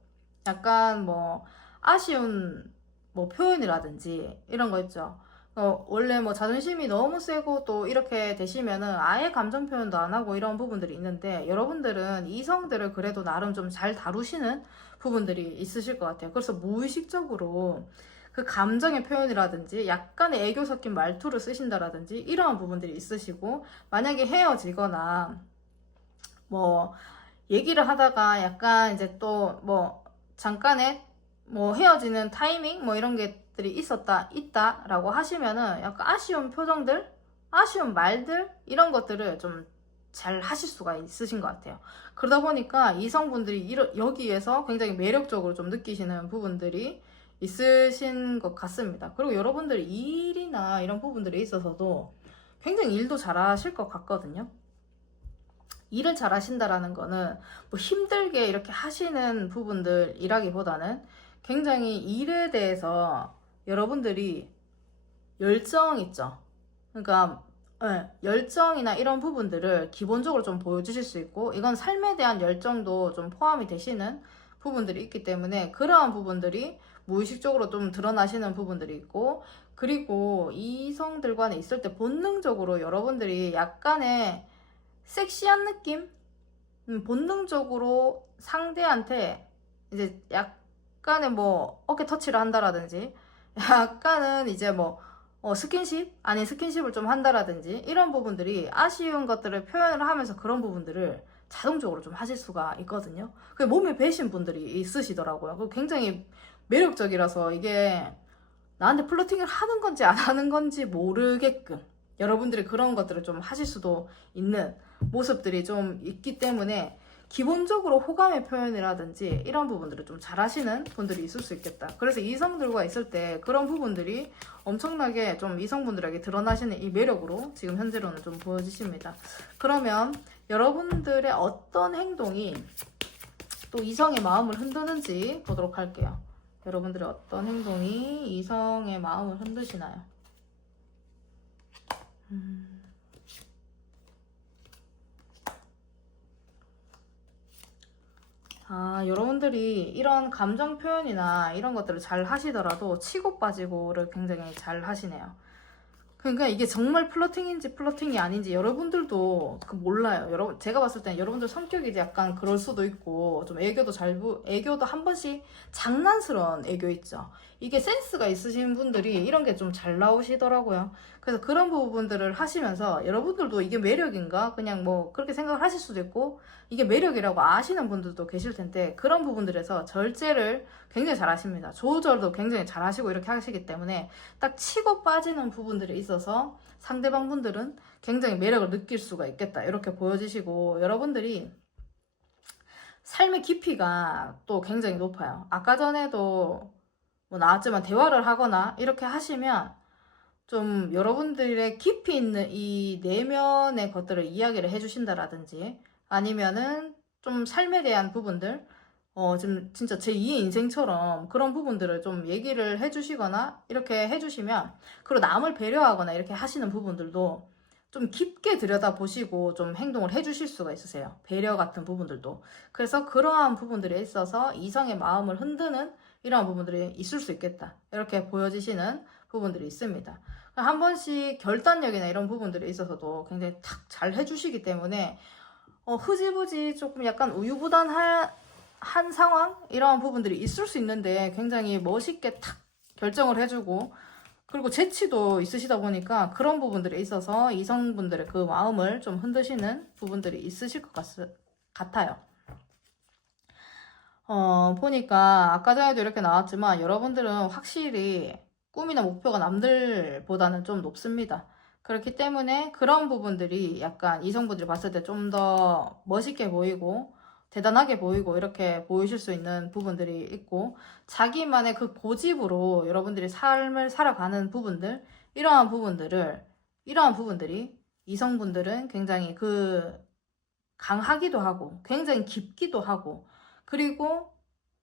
약간 뭐 아쉬운 뭐 표현이라든지 이런 거 있죠. 원래 뭐 자존심이 너무 세고 또 이렇게 되시면은 아예 감정 표현도 안 하고 이런 부분들이 있는데, 여러분들은 이성들을 그래도 나름 좀 잘 다루시는 부분들이 있으실 것 같아요. 그래서 무의식적으로 그 감정의 표현이라든지 약간의 애교 섞인 말투를 쓰신다라든지 이러한 부분들이 있으시고, 만약에 헤어지거나 뭐 얘기를 하다가 약간 이제 또 뭐 잠깐의 뭐 헤어지는 타이밍 뭐 이런 것들이 있다라고 하시면은 약간 아쉬운 표정들, 아쉬운 말들 이런 것들을 좀 잘 하실 수가 있으신 것 같아요. 그러다 보니까 이성분들이 여기에서 굉장히 매력적으로 좀 느끼시는 부분들이 있으신 것 같습니다. 그리고 여러분들이 일이나 이런 부분들에 있어서도 굉장히 일도 잘하실 것 같거든요. 일을 잘 하신다라는 거는 뭐 힘들게 이렇게 하시는 부분들이라기보다는 굉장히 일에 대해서 여러분들이 열정 있죠. 그러니까 열정이나 이런 부분들을 기본적으로 좀 보여주실 수 있고, 이건 삶에 대한 열정도 좀 포함이 되시는 부분들이 있기 때문에 그러한 부분들이 무의식적으로 좀 드러나시는 부분들이 있고, 그리고 이성들과는 있을 때 본능적으로 여러분들이 약간의 섹시한 느낌? 본능적으로 상대한테 이제 약간의 뭐 어깨 터치를 한다라든지, 약간은 이제 뭐 스킨십? 아닌 스킨십을 좀 한다라든지 이런 부분들이 아쉬운 것들을 표현을 하면서 그런 부분들을 자동적으로 좀 하실 수가 있거든요. 그 몸에 배신 분들이 있으시더라고요. 그 굉장히 매력적이라서 이게 나한테 플러팅을 하는 건지 안 하는 건지 모르게끔 여러분들이 그런 것들을 좀 하실 수도 있는 모습들이 좀 있기 때문에, 기본적으로 호감의 표현이라든지 이런 부분들을 좀 잘하시는 분들이 있을 수 있겠다. 그래서 이성들과 있을 때 그런 부분들이 엄청나게 좀 이성분들에게 드러나시는 이 매력으로 지금 현재로는 좀 보여지십니다. 그러면 여러분들의 어떤 행동이 또 이성의 마음을 흔드는지 보도록 할게요. 여러분들의 어떤 행동이 이성의 마음을 흔드시나요? 여러분들이 이런 감정 표현이나 이런 것들을 잘 하시더라도 치고 빠지고를 굉장히 잘 하시네요. 그러니까 이게 정말 플러팅인지 플러팅이 아닌지 여러분들도 몰라요. 제가 봤을 땐 여러분들 성격이 이제 약간 그럴 수도 있고, 좀 애교도 한 번씩 장난스러운 애교 있죠. 이게 센스가 있으신 분들이 이런 게 좀 잘 나오시더라고요. 그래서 그런 부분들을 하시면서 여러분들도 이게 매력인가? 그냥 뭐 그렇게 생각을 하실 수도 있고, 이게 매력이라고 아시는 분들도 계실 텐데, 그런 부분들에서 절제를 굉장히 잘 하십니다. 조절도 굉장히 잘 하시고 이렇게 하시기 때문에 딱 치고 빠지는 부분들이 있어서 상대방 분들은 굉장히 매력을 느낄 수가 있겠다, 이렇게 보여지시고, 여러분들이 삶의 깊이가 또 굉장히 높아요. 아까 전에도 뭐 나왔지만 대화를 하거나 이렇게 하시면 좀 여러분들의 깊이 있는 이 내면의 것들을 이야기를 해주신다라든지, 아니면은 좀 삶에 대한 부분들, 지금 진짜 제 2의 인생처럼 그런 부분들을 좀 얘기를 해주시거나 이렇게 해주시면, 그리고 남을 배려하거나 이렇게 하시는 부분들도 좀 깊게 들여다보시고 좀 행동을 해주실 수가 있으세요. 배려 같은 부분들도. 그래서 그러한 부분들에 있어서 이성의 마음을 흔드는 이러한 부분들이 있을 수 있겠다, 이렇게 보여지시는 부분들이 있습니다. 한 번씩 결단력이나 이런 부분들에 있어서도 굉장히 탁 잘 해주시기 때문에 흐지부지 조금 약간 우유부단한 상황? 이러한 부분들이 있을 수 있는데 굉장히 멋있게 탁 결정을 해주고, 그리고 재치도 있으시다 보니까 그런 부분들에 있어서 이성분들의 그 마음을 좀 흔드시는 부분들이 있으실 것 같아요. 보니까 아까 전에도 이렇게 나왔지만 여러분들은 확실히 꿈이나 목표가 남들보다는 좀 높습니다. 그렇기 때문에 그런 부분들이 약간 이성분들이 봤을 때 좀 더 멋있게 보이고 대단하게 보이고 이렇게 보이실 수 있는 부분들이 있고, 자기만의 그 고집으로 여러분들이 삶을 살아가는 부분들, 이러한 부분들을 이러한 부분들이 이성분들은 굉장히 강하기도 하고 굉장히 깊기도 하고, 그리고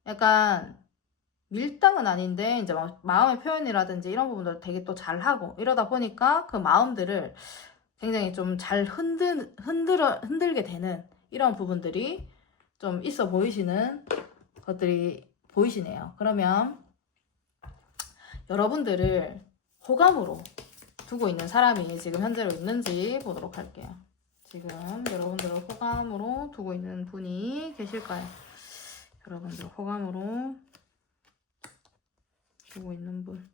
약간 밀당은 아닌데 이제 마음의 표현이라든지 이런 부분들 되게 또 잘하고, 이러다 보니까 그 마음들을 굉장히 좀 잘 흔들게 되는 이런 부분들이 좀 있어 보이시는 것들이 보이시네요. 그러면 여러분들을 호감으로 두고 있는 사람이 지금 현재로 있는지 보도록 할게요. 지금 여러분들을 호감으로 두고 있는 분이 계실까요? 여러분들 호감으로 두고 있는 분.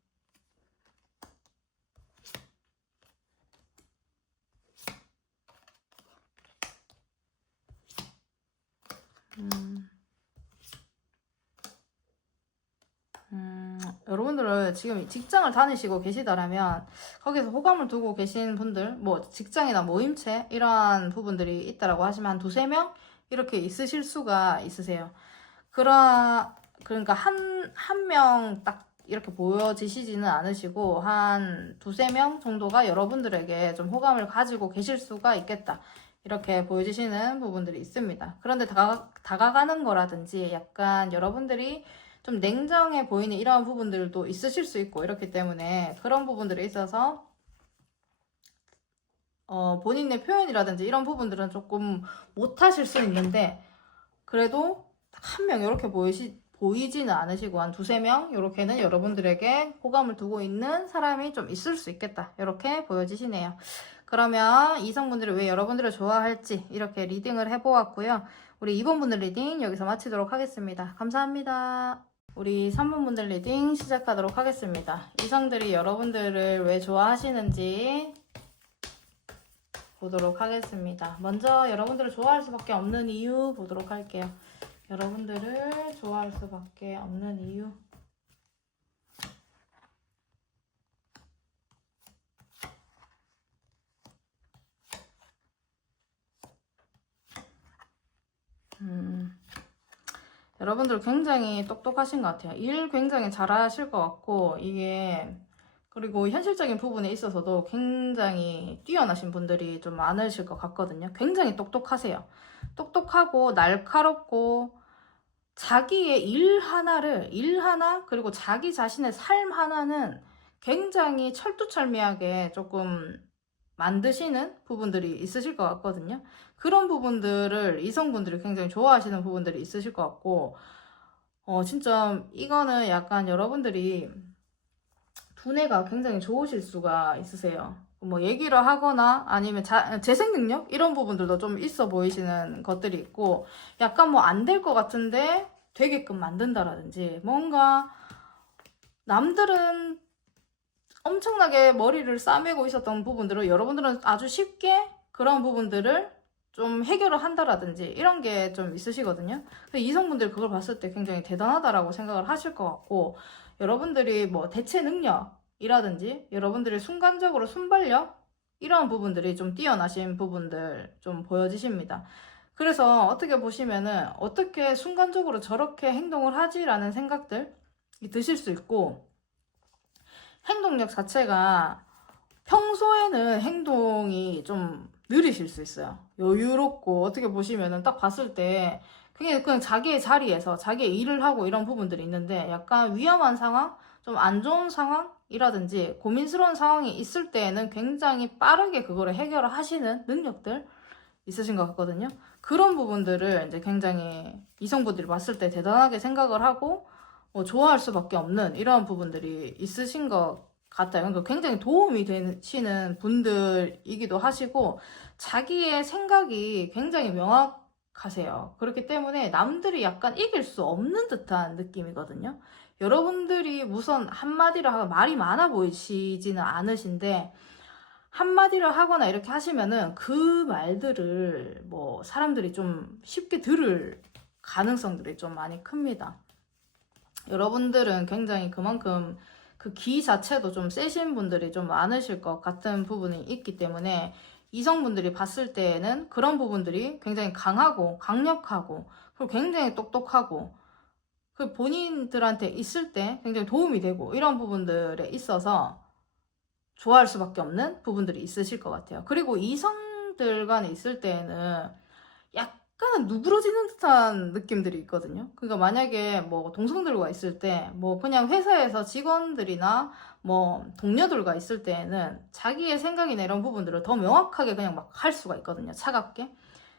여러분들은 지금 직장을 다니시고 계시더라면 거기서 호감을 두고 계신 분들, 뭐 직장이나 모임체 이러한 부분들이 있다라고 하시면 한 두세 명 이렇게 있으실 수가 있으세요. 그러니까 한 명 딱 이렇게 보여지시지는 않으시고 한 두세 명 정도가 여러분들에게 좀 호감을 가지고 계실 수가 있겠다, 이렇게 보여지시는 부분들이 있습니다. 그런데 다가가는 거라든지 약간 여러분들이 좀 냉정해 보이는 이러한 부분들도 있으실 수 있고, 이렇기 때문에 그런 부분들에 있어서 본인의 표현이라든지 이런 부분들은 조금 못하실 수 있는데, 그래도 한 명 이렇게 보이지는 않으시고 한 두세 명 이렇게는 여러분들에게 호감을 두고 있는 사람이 좀 있을 수 있겠다, 이렇게 보여지시네요. 그러면 이성분들이 왜 여러분들을 좋아할지 이렇게 리딩을 해보았고요. 우리 2번 분들 리딩 여기서 마치도록 하겠습니다. 감사합니다. 우리 3번 분들 리딩 시작하도록 하겠습니다. 이성들이 여러분들을 왜 좋아하시는지 보도록 하겠습니다. 먼저 여러분들을 좋아할 수밖에 없는 이유 보도록 할게요. 여러분들을 좋아할 수밖에 없는 이유. 여러분들 굉장히 똑똑하신 것 같아요. 일 굉장히 잘하실 것 같고, 그리고 현실적인 부분에 있어서도 굉장히 뛰어나신 분들이 좀 많으실 것 같거든요. 굉장히 똑똑하세요. 똑똑하고 날카롭고, 자기의 일 하나, 그리고 자기 자신의 삶 하나는 굉장히 철두철미하게 조금 만드시는 부분들이 있으실 것 같거든요. 그런 부분들을 이성분들이 굉장히 좋아하시는 부분들이 있으실 것 같고, 진짜 이거는 약간 여러분들이 두뇌가 굉장히 좋으실 수가 있으세요. 뭐 얘기를 하거나 아니면 재생 능력 이런 부분들도 좀 있어 보이시는 것들이 있고, 약간 뭐 안 될 것 같은데 되게끔 만든다라든지, 뭔가 남들은 엄청나게 머리를 싸매고 있었던 부분들을 여러분들은 아주 쉽게 그런 부분들을 좀 해결을 한다라든지 이런 게 좀 있으시거든요. 이성분들이 그걸 봤을 때 굉장히 대단하다라고 생각을 하실 것 같고, 여러분들이 뭐 대체 능력이라든지 여러분들이 순간적으로 순발력 이런 부분들이 좀 뛰어나신 부분들 좀 보여지십니다. 그래서 어떻게 보시면은 어떻게 순간적으로 저렇게 행동을 하지라는 생각들이 드실 수 있고, 행동력 자체가 평소에는 행동이 좀 느리실 수 있어요. 여유롭고, 어떻게 보시면은 딱 봤을 때 그냥 자기의 자리에서 자기의 일을 하고 이런 부분들이 있는데, 약간 위험한 상황, 좀 안 좋은 상황이라든지 고민스러운 상황이 있을 때에는 굉장히 빠르게 그거를 해결을 하시는 능력들 있으신 것 같거든요. 그런 부분들을 이제 굉장히 이성분들이 봤을 때 대단하게 생각을 하고 좋아할 수밖에 없는 이런 부분들이 있으신 것 같아요. 그러니까 굉장히 도움이 되시는 분들이기도 하시고, 자기의 생각이 굉장히 명확하세요. 그렇기 때문에 남들이 약간 이길 수 없는 듯한 느낌이거든요. 여러분들이 우선 한마디를 하고 말이 많아 보이시지는 않으신데, 한마디를 하거나 이렇게 하시면은 그 말들을 뭐 사람들이 좀 쉽게 들을 가능성들이 좀 많이 큽니다. 여러분들은 굉장히 그만큼 그 기 자체도 좀 세신 분들이 좀 많으실 것 같은 부분이 있기 때문에, 이성분들이 봤을 때에는 그런 부분들이 굉장히 강하고 강력하고 그리고 굉장히 똑똑하고, 그 본인들한테 있을 때 굉장히 도움이 되고 이런 부분들에 있어서 좋아할 수밖에 없는 부분들이 있으실 것 같아요. 그리고 이성들 간에 있을 때에는 약간 누그러지는 듯한 느낌들이 있거든요. 그러니까 만약에 뭐 동성들과 있을 때 뭐 그냥 회사에서 직원들이나 뭐 동료들과 있을 때에는 자기의 생각이나 이런 부분들을 더 명확하게 그냥 막 할 수가 있거든요. 차갑게.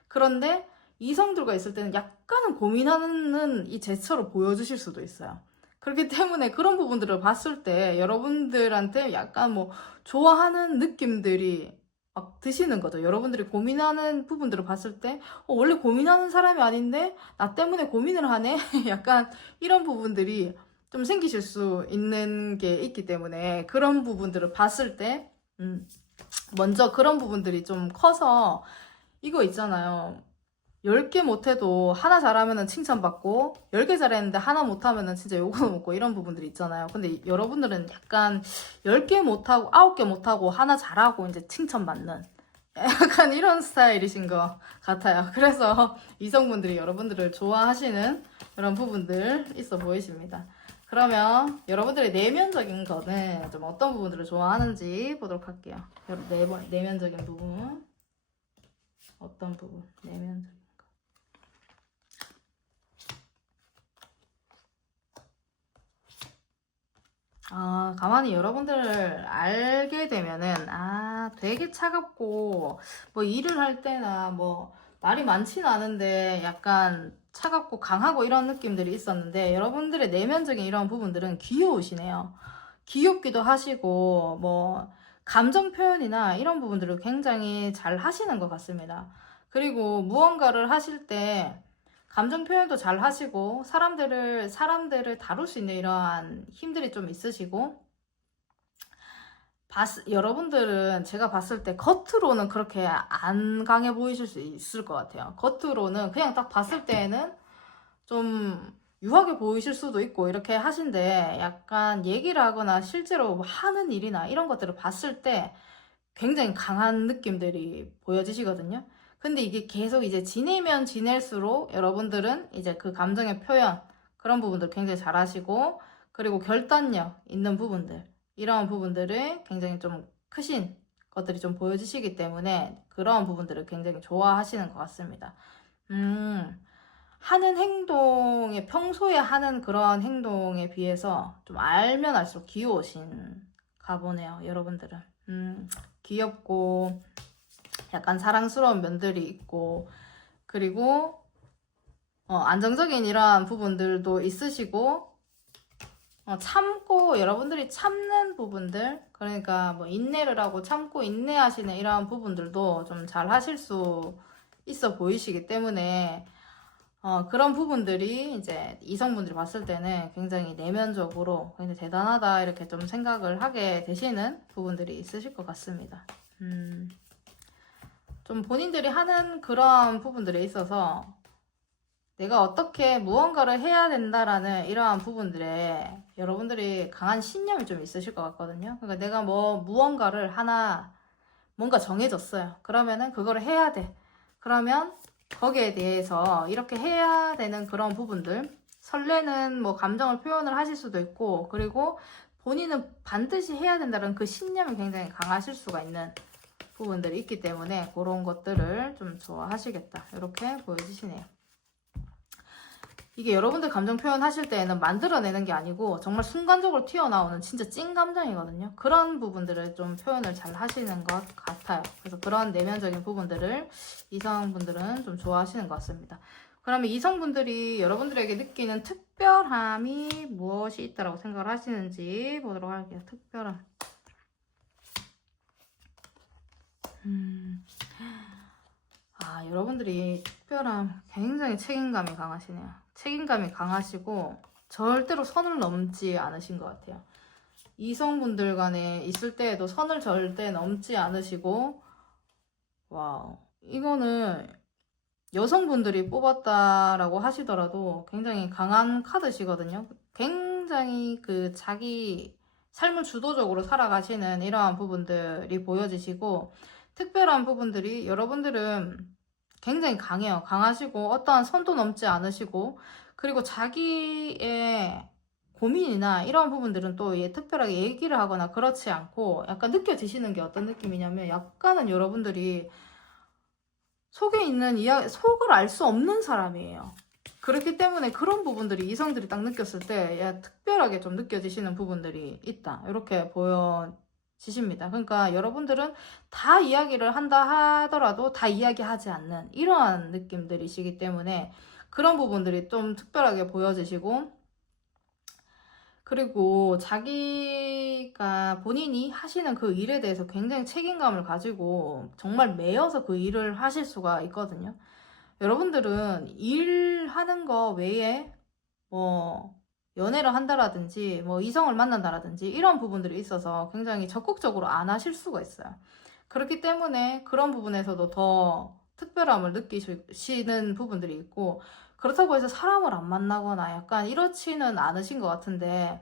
그런데 이성들과 있을 때는 약간은 고민하는 이 제스처를 보여주실 수도 있어요. 그렇기 때문에 그런 부분들을 봤을 때 여러분들한테 약간 뭐 좋아하는 느낌들이 막 드시는 거죠. 여러분들이 고민하는 부분들을 봤을 때, 원래 고민하는 사람이 아닌데, 나 때문에 고민을 하네? 약간 이런 부분들이 좀 생기실 수 있는 게 있기 때문에, 그런 부분들을 봤을 때, 먼저 그런 부분들이 좀 커서, 이거 있잖아요. 10개 못해도 하나 잘하면은 칭찬받고 10개 잘했는데 하나 못하면은 진짜 욕을 먹고 이런 부분들이 있잖아요. 근데 여러분들은 약간 10개 못하고 9개 못하고 하나 잘하고 이제 칭찬받는 약간 이런 스타일이신 것 같아요. 그래서 이성분들이 여러분들을 좋아하시는 그런 부분들 있어 보이십니다. 그러면 여러분들의 내면적인 거는 좀 어떤 부분들을 좋아하는지 보도록 할게요. 내면적인 부분. 어떤 부분? 내면적인. 가만히 여러분들을 알게 되면은, 되게 차갑고, 뭐 일을 할 때나 뭐, 말이 많지는 않은데 약간 차갑고 강하고 이런 느낌들이 있었는데, 여러분들의 내면적인 이런 부분들은 귀여우시네요. 귀엽기도 하시고, 뭐, 감정 표현이나 이런 부분들을 굉장히 잘 하시는 것 같습니다. 그리고 무언가를 하실 때, 감정 표현도 잘 하시고 사람들을 다룰 수 있는 이러한 힘들이 좀 있으시고 여러분들은 제가 봤을 때 겉으로는 그렇게 안 강해 보이실 수 있을 것 같아요. 겉으로는 그냥 딱 봤을 때에는 좀 유하게 보이실 수도 있고 이렇게 하신데 약간 얘기를 하거나 실제로 뭐 하는 일이나 이런 것들을 봤을 때 굉장히 강한 느낌들이 보여지시거든요. 근데 이게 계속 이제 지내면 지낼수록 여러분들은 이제 그 감정의 표현, 그런 부분들 굉장히 잘 하시고, 그리고 결단력 있는 부분들, 이런 부분들을 굉장히 좀 크신 것들이 좀 보여지시기 때문에 그런 부분들을 굉장히 좋아하시는 것 같습니다. 하는 행동에, 평소에 하는 그런 행동에 비해서 좀 알면 알수록 귀여우신 가보네요, 여러분들은. 귀엽고 약간 사랑스러운 면들이 있고 그리고 안정적인 이러한 부분들도 있으시고 참고 여러분들이 참는 부분들 그러니까 뭐 인내를 하고 참고 인내하시는 이러한 부분들도 좀 잘 하실 수 있어 보이시기 때문에 그런 부분들이 이제 이성분들이 봤을 때는 굉장히 내면적으로 굉장히 대단하다 이렇게 좀 생각을 하게 되시는 부분들이 있으실 것 같습니다. 좀 본인들이 하는 그런 부분들에 있어서 내가 어떻게 무언가를 해야 된다라는 이러한 부분들에 여러분들이 강한 신념이 좀 있으실 것 같거든요. 그러니까 내가 뭐 무언가를 하나 뭔가 정해졌어요. 그러면은 그거를 해야 돼. 그러면 거기에 대해서 이렇게 해야 되는 그런 부분들 설레는 뭐 감정을 표현을 하실 수도 있고 그리고 본인은 반드시 해야 된다는 그 신념이 굉장히 강하실 수가 있는 부분들이 있기 때문에 그런 것들을 좀 좋아하시겠다 이렇게 보여주시네요. 이게 여러분들 감정 표현하실 때에는 만들어내는 게 아니고 정말 순간적으로 튀어나오는 진짜 찐 감정이거든요. 그런 부분들을 좀 표현을 잘 하시는 것 같아요. 그래서 그런 내면적인 부분들을 이성분들은 좀 좋아하시는 것 같습니다. 그러면 이성분들이 여러분들에게 느끼는 특별함이 무엇이 있다고 생각을 하시는지 보도록 할게요. 특별함. 여러분들이 특별함 굉장히 책임감이 강하시네요. 책임감이 강하시고 절대로 선을 넘지 않으신 것 같아요. 이성분들 간에 있을 때에도 선을 절대 넘지 않으시고 와우 이거는 여성분들이 뽑았다라고 하시더라도 굉장히 강한 카드시거든요. 굉장히 그 자기 삶을 주도적으로 살아가시는 이러한 부분들이 보여지시고 특별한 부분들이 여러분들은 굉장히 강해요. 강하시고 어떠한 선도 넘지 않으시고 그리고 자기의 고민이나 이런 부분들은 또 특별하게 얘기를 하거나 그렇지 않고 약간 느껴지시는 게 어떤 느낌이냐면 약간은 여러분들이 속에 있는 속을 알 수 없는 사람이에요. 그렇기 때문에 그런 부분들이 이성들이 딱 느꼈을 때 특별하게 좀 느껴지시는 부분들이 있다. 이렇게 보여지십니다. 그러니까 여러분들은 다 이야기를 한다 하더라도 다 이야기하지 않는 이러한 느낌들이시기 때문에 그런 부분들이 좀 특별하게 보여지시고, 그리고 자기가 본인이 하시는 그 일에 대해서 굉장히 책임감을 가지고 정말 매여서 그 일을 하실 수가 있거든요. 여러분들은 일하는 거 외에 뭐 연애를 한다라든지 뭐 이성을 만난다라든지 이런 부분들이 있어서 굉장히 적극적으로 안 하실 수가 있어요. 그렇기 때문에 그런 부분에서도 더 특별함을 느끼시는 부분들이 있고, 그렇다고 해서 사람을 안 만나거나 약간 이렇지는 않으신 것 같은데,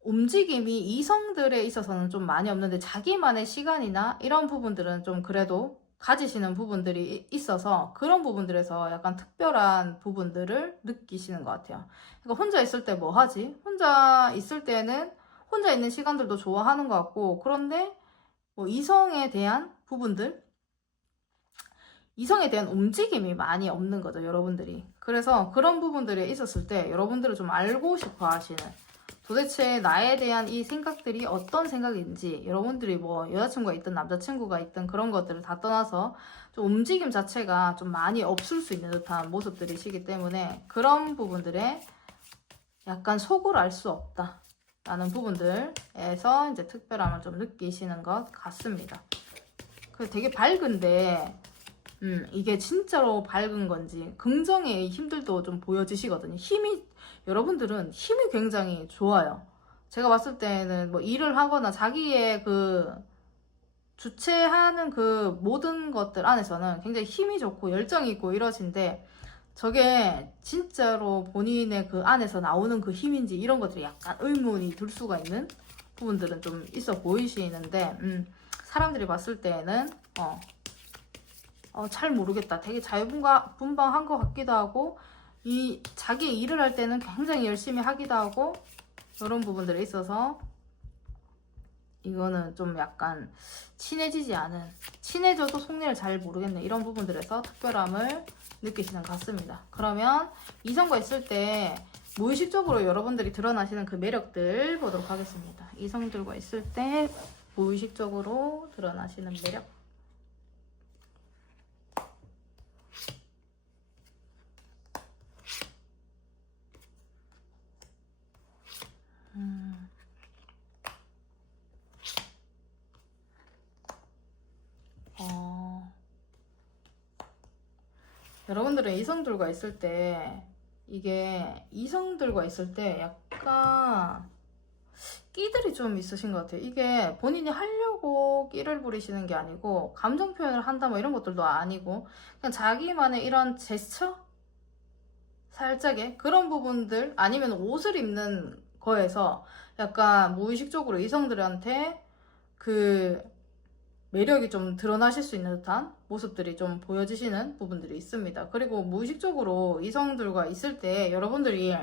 움직임이 이성들에 있어서는 좀 많이 없는데 자기만의 시간이나 이런 부분들은 좀 그래도 가지시는 부분들이 있어서 그런 부분들에서 약간 특별한 부분들을 느끼시는 것 같아요. 그러니까 혼자 있을 때 뭐 하지? 혼자 있을 때는 혼자 있는 시간들도 좋아하는 것 같고, 그런데 뭐 이성에 대한 부분들, 이성에 대한 움직임이 많이 없는 거죠, 여러분들이. 그래서 그런 부분들에 있었을 때 여러분들을 좀 알고 싶어 하시는, 도대체 나에 대한 이 생각들이 어떤 생각인지, 여러분들이 뭐 여자친구가 있든 남자친구가 있든 그런 것들을 다 떠나서 좀 움직임 자체가 좀 많이 없을 수 있는 듯한 모습들이시기 때문에 그런 부분들에 약간 속을 알 수 없다 라는 부분들에서 이제 특별함을 좀 느끼시는 것 같습니다. 그 되게 밝은데 이게 진짜로 밝은 건지 긍정의 힘들도 좀 보여지시거든요. 여러분들은 힘이 굉장히 좋아요. 제가 봤을 때는 뭐 일을 하거나 자기의 그 주체하는 그 모든 것들 안에서는 굉장히 힘이 좋고 열정이 있고 이러신데, 저게 진짜로 본인의 그 안에서 나오는 그 힘인지 이런 것들이 약간 의문이 들 수가 있는 부분들은 좀 있어 보이시는데, 사람들이 봤을 때는 잘 모르겠다. 되게 자유분방한 것 같기도 하고, 자기 일을 할 때는 굉장히 열심히 하기도 하고, 이런 부분들에 있어서 이거는 좀 약간 친해지지 않은, 친해져도 속내를 잘 모르겠네, 이런 부분들에서 특별함을 느끼시는 것 같습니다. 그러면 이성과 있을 때 무의식적으로 여러분들이 드러나시는 그 매력들 보도록 하겠습니다. 이성들과 있을 때 무의식적으로 드러나시는 매력. 여러분들은 이성들과 있을 때, 이성들과 있을 때 약간 끼들이 좀 있으신 것 같아요. 이게 본인이 하려고 끼를 부리시는 게 아니고, 감정 표현을 한다 뭐 이런 것들도 아니고, 그냥 자기만의 이런 제스처? 살짝의 그런 부분들, 아니면 옷을 입는 거에서 약간 무의식적으로 이성들한테 그 매력이 좀 드러나실 수 있는 듯한 모습들이 좀 보여지시는 부분들이 있습니다. 그리고 무의식적으로 이성들과 있을 때 여러분들이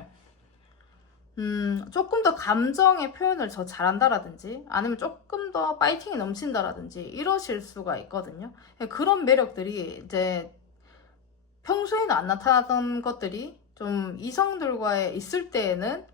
조금 더 감정의 표현을 더 잘한다라든지 아니면 조금 더 파이팅이 넘친다라든지 이러실 수가 있거든요. 그런 매력들이 이제 평소에는 안 나타나던 것들이 좀 이성들과의 있을 때에는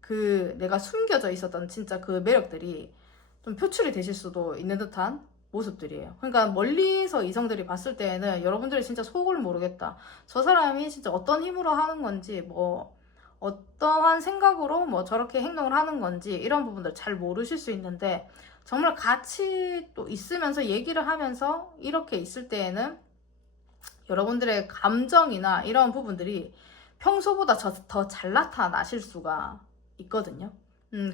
그 내가 숨겨져 있었던 진짜 그 매력들이 좀 표출이 되실 수도 있는 듯한 모습들이에요. 그러니까 멀리서 이성들이 봤을 때에는 여러분들이 진짜 속을 모르겠다. 저 사람이 진짜 어떤 힘으로 하는 건지, 뭐 어떠한 생각으로 뭐 저렇게 행동을 하는 건지 이런 부분들 잘 모르실 수 있는데, 정말 같이 또 있으면서 얘기를 하면서 이렇게 있을 때에는 여러분들의 감정이나 이런 부분들이 평소보다 더 잘 나타나실 수가 있거든요.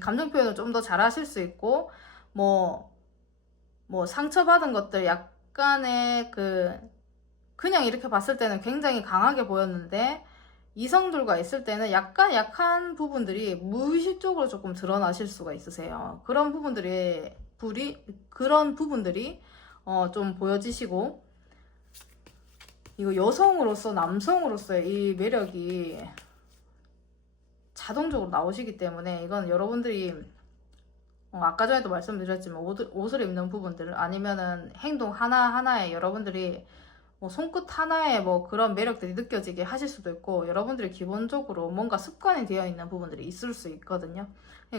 감정 표현을 좀 더 잘하실 수 있고, 뭐 상처받은 것들 약간의 그냥 이렇게 봤을 때는 굉장히 강하게 보였는데, 이성들과 있을 때는 약간 약한 부분들이 무의식적으로 조금 드러나실 수가 있으세요. 그런 부분들이 좀 보여지시고, 이거 여성으로서 남성으로서의 이 매력이 자동적으로 나오시기 때문에 이건 여러분들이 아까 전에도 말씀드렸지만 옷을 입는 부분들 아니면은 행동 하나하나에 여러분들이 뭐 손끝 하나에 뭐 그런 매력들이 느껴지게 하실 수도 있고 여러분들이 기본적으로 뭔가 습관이 되어 있는 부분들이 있을 수 있거든요.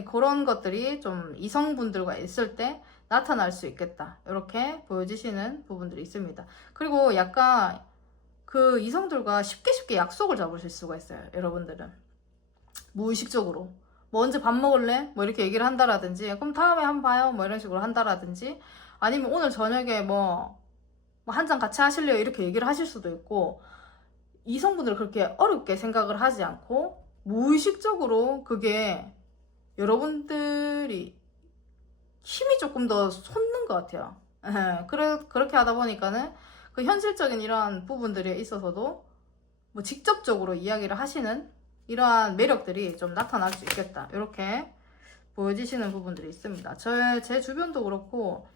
그런 것들이 좀 이성분들과 있을 때 나타날 수 있겠다. 이렇게 보여지시는 부분들이 있습니다. 그리고 약간 그 이성들과 쉽게 약속을 잡으실 수가 있어요. 여러분들은 무의식적으로 뭐 언제 밥 먹을래? 뭐 이렇게 얘기를 한다라든지 그럼 다음에 한번 봐요 뭐 이런 식으로 한다라든지 아니면 오늘 저녁에 뭐 한 잔 같이 하실래요? 이렇게 얘기를 하실 수도 있고 이성분들 그렇게 어렵게 생각을 하지 않고 무의식적으로 그게 여러분들이 힘이 조금 더 솟는 것 같아요. 그렇게 하다 보니까는 그 현실적인 이러한 부분들에 있어서도 뭐 직접적으로 이야기를 하시는 이러한 매력들이 좀 나타날 수 있겠다. 이렇게 보여지시는 부분들이 있습니다. 제 주변도 그렇고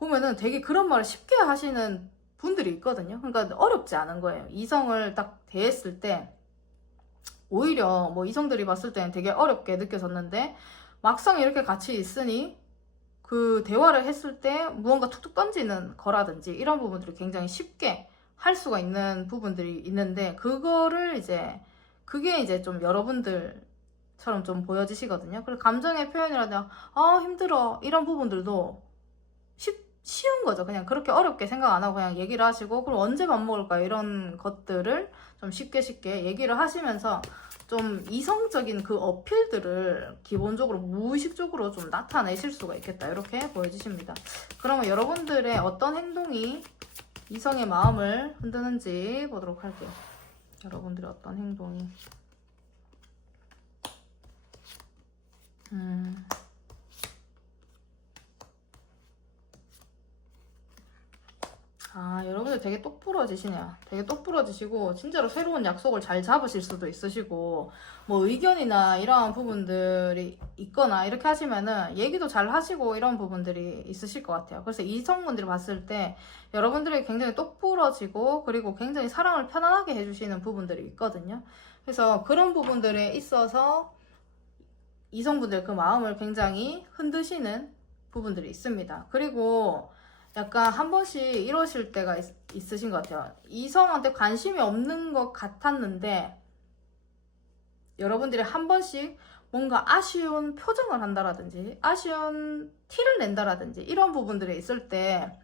보면은 되게 그런 말을 쉽게 하시는 분들이 있거든요. 그러니까 어렵지 않은 거예요. 이성을 딱 대했을 때 오히려 뭐 이성들이 봤을 때는 되게 어렵게 느껴졌는데 막상 이렇게 같이 있으니 그 대화를 했을 때 무언가 툭툭 던지는 거라든지 이런 부분들이 굉장히 쉽게 할 수가 있는 부분들이 있는데 그게 이제 좀 여러분들처럼 좀 보여지시거든요. 그리고 감정의 표현이라든가 힘들어 이런 부분들도 쉬운 거죠. 그냥 그렇게 어렵게 생각 안 하고 그냥 얘기를 하시고 그럼 언제 밥 먹을까 이런 것들을 좀 쉽게 얘기를 하시면서 좀 이성적인 그 어필들을 기본적으로 무의식적으로 좀 나타내실 수가 있겠다. 이렇게 보여주십니다. 그러면 여러분들의 어떤 행동이 이성의 마음을 흔드는지 보도록 할게요. 여러분들의 어떤 행동이 여러분들 되게 똑부러지시네요. 되게 똑부러지시고 진짜로 새로운 약속을 잘 잡으실 수도 있으시고 뭐 의견이나 이러한 부분들이 있거나 이렇게 하시면은 얘기도 잘 하시고 이런 부분들이 있으실 것 같아요. 그래서 이성분들이 봤을 때 여러분들이 굉장히 똑부러지고 그리고 굉장히 사랑을 편안하게 해주시는 부분들이 있거든요. 그래서 그런 부분들에 있어서 이성분들 그 마음을 굉장히 흔드시는 부분들이 있습니다. 그리고 약간 한 번씩 이러실 때가 있으신 것 같아요. 이성한테 관심이 없는 것 같았는데 여러분들이 한 번씩 뭔가 아쉬운 표정을 한다라든지 아쉬운 티를 낸다라든지 이런 부분들이 있을 때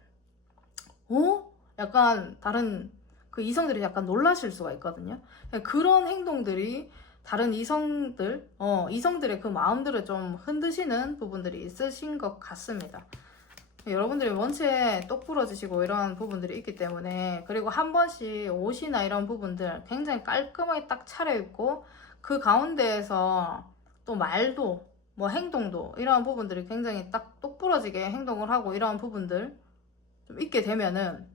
약간 다른 그 이성들이 약간 놀라실 수가 있거든요. 그런 행동들이 다른 이성들의 그 마음들을 좀 흔드시는 부분들이 있으신 것 같습니다. 여러분들이 원체 똑부러지시고 이런 부분들이 있기 때문에 그리고 한 번씩 옷이나 이런 부분들 굉장히 깔끔하게 딱 차려입고 그 가운데에서 또 말도 뭐 행동도 이러한 부분들이 굉장히 딱 똑부러지게 행동을 하고 이러한 부분들 좀 있게 되면은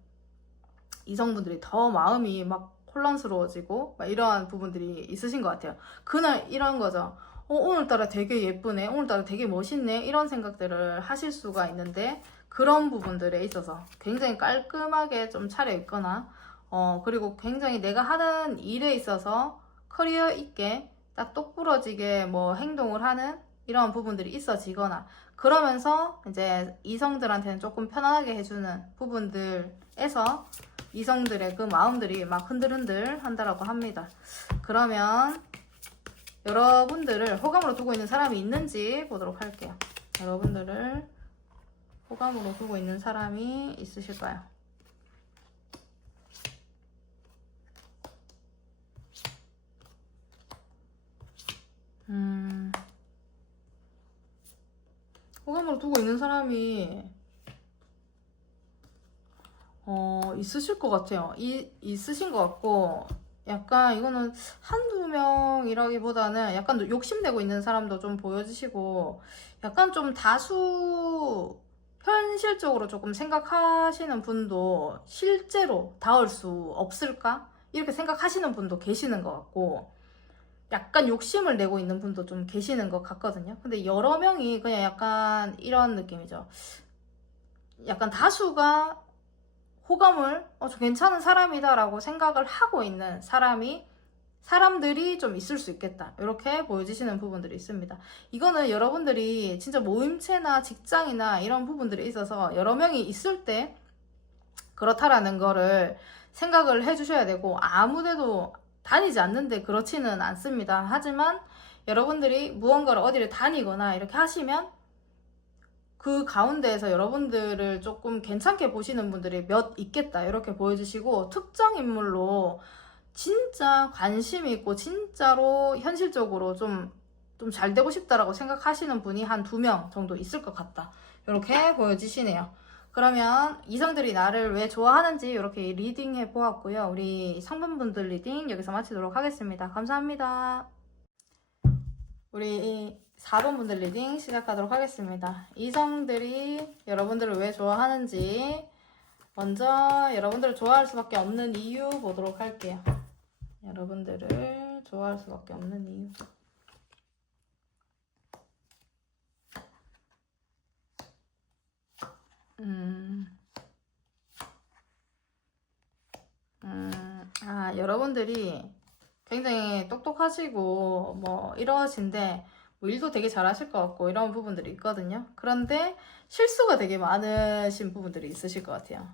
이성분들이 더 마음이 막 혼란스러워지고 막 이러한 부분들이 있으신 것 같아요. 그날 이런 거죠. 오늘따라 되게 예쁘네, 오늘따라 되게 멋있네 이런 생각들을 하실 수가 있는데 그런 부분들에 있어서 굉장히 깔끔하게 좀 차려입거나 그리고 굉장히 내가 하는 일에 있어서 커리어 있게 딱 똑부러지게 뭐 행동을 하는 이런 부분들이 있어지거나 그러면서 이제 이성들한테는 조금 편안하게 해주는 부분들에서 이성들의 그 마음들이 막 흔들흔들 한다라고 합니다. 그러면 여러분들을 호감으로 두고 있는 사람이 있는지 보도록 할게요. 여러분들을 호감으로 두고 있는 사람이 있으실까요? 호감으로 두고 있는 사람이 있으실 것 같아요. 있으신 것 같고 약간 이거는 한두 명이라기보다는 약간 욕심내고 있는 사람도 좀 보여지시고 약간 좀 다수 현실적으로 조금 생각하시는 분도 실제로 닿을 수 없을까? 이렇게 생각하시는 분도 계시는 것 같고 약간 욕심을 내고 있는 분도 좀 계시는 것 같거든요. 근데 여러 명이 그냥 약간 이런 느낌이죠. 약간 다수가 호감을 저 괜찮은 사람이다 라고 생각을 하고 있는 사람이 사람들이 좀 있을 수 있겠다. 이렇게 보여지시는 부분들이 있습니다. 이거는 여러분들이 진짜 모임체나 직장이나 이런 부분들이 있어서 여러 명이 있을 때 그렇다라는 거를 생각을 해주셔야 되고, 아무데도 다니지 않는데 그렇지는 않습니다. 하지만 여러분들이 무언가를 어디를 다니거나 이렇게 하시면 그 가운데에서 여러분들을 조금 괜찮게 보시는 분들이 몇 있겠다 이렇게 보여주시고, 특정 인물로 진짜 관심 있고 진짜로 현실적으로 좀 잘 되고 싶다라고 생각하시는 분이 한 2명 정도 있을 것 같다 이렇게 보여지시네요. 그러면 이성들이 나를 왜 좋아하는지 이렇게 리딩 해보았고요. 우리 성분분들 리딩 여기서 마치도록 하겠습니다. 감사합니다. 우리 4번 분들 리딩 시작하도록 하겠습니다. 이성들이 여러분들을 왜 좋아하는지 먼저 여러분들을 좋아할 수밖에 없는 이유 보도록 할게요. 여러분들을 좋아할 수밖에 없는 이유. 여러분들이 굉장히 똑똑하시고 뭐 이러신데 뭐 일도 되게 잘하실 것 같고 이런 부분들이 있거든요. 그런데 실수가 되게 많으신 부분들이 있으실 것 같아요.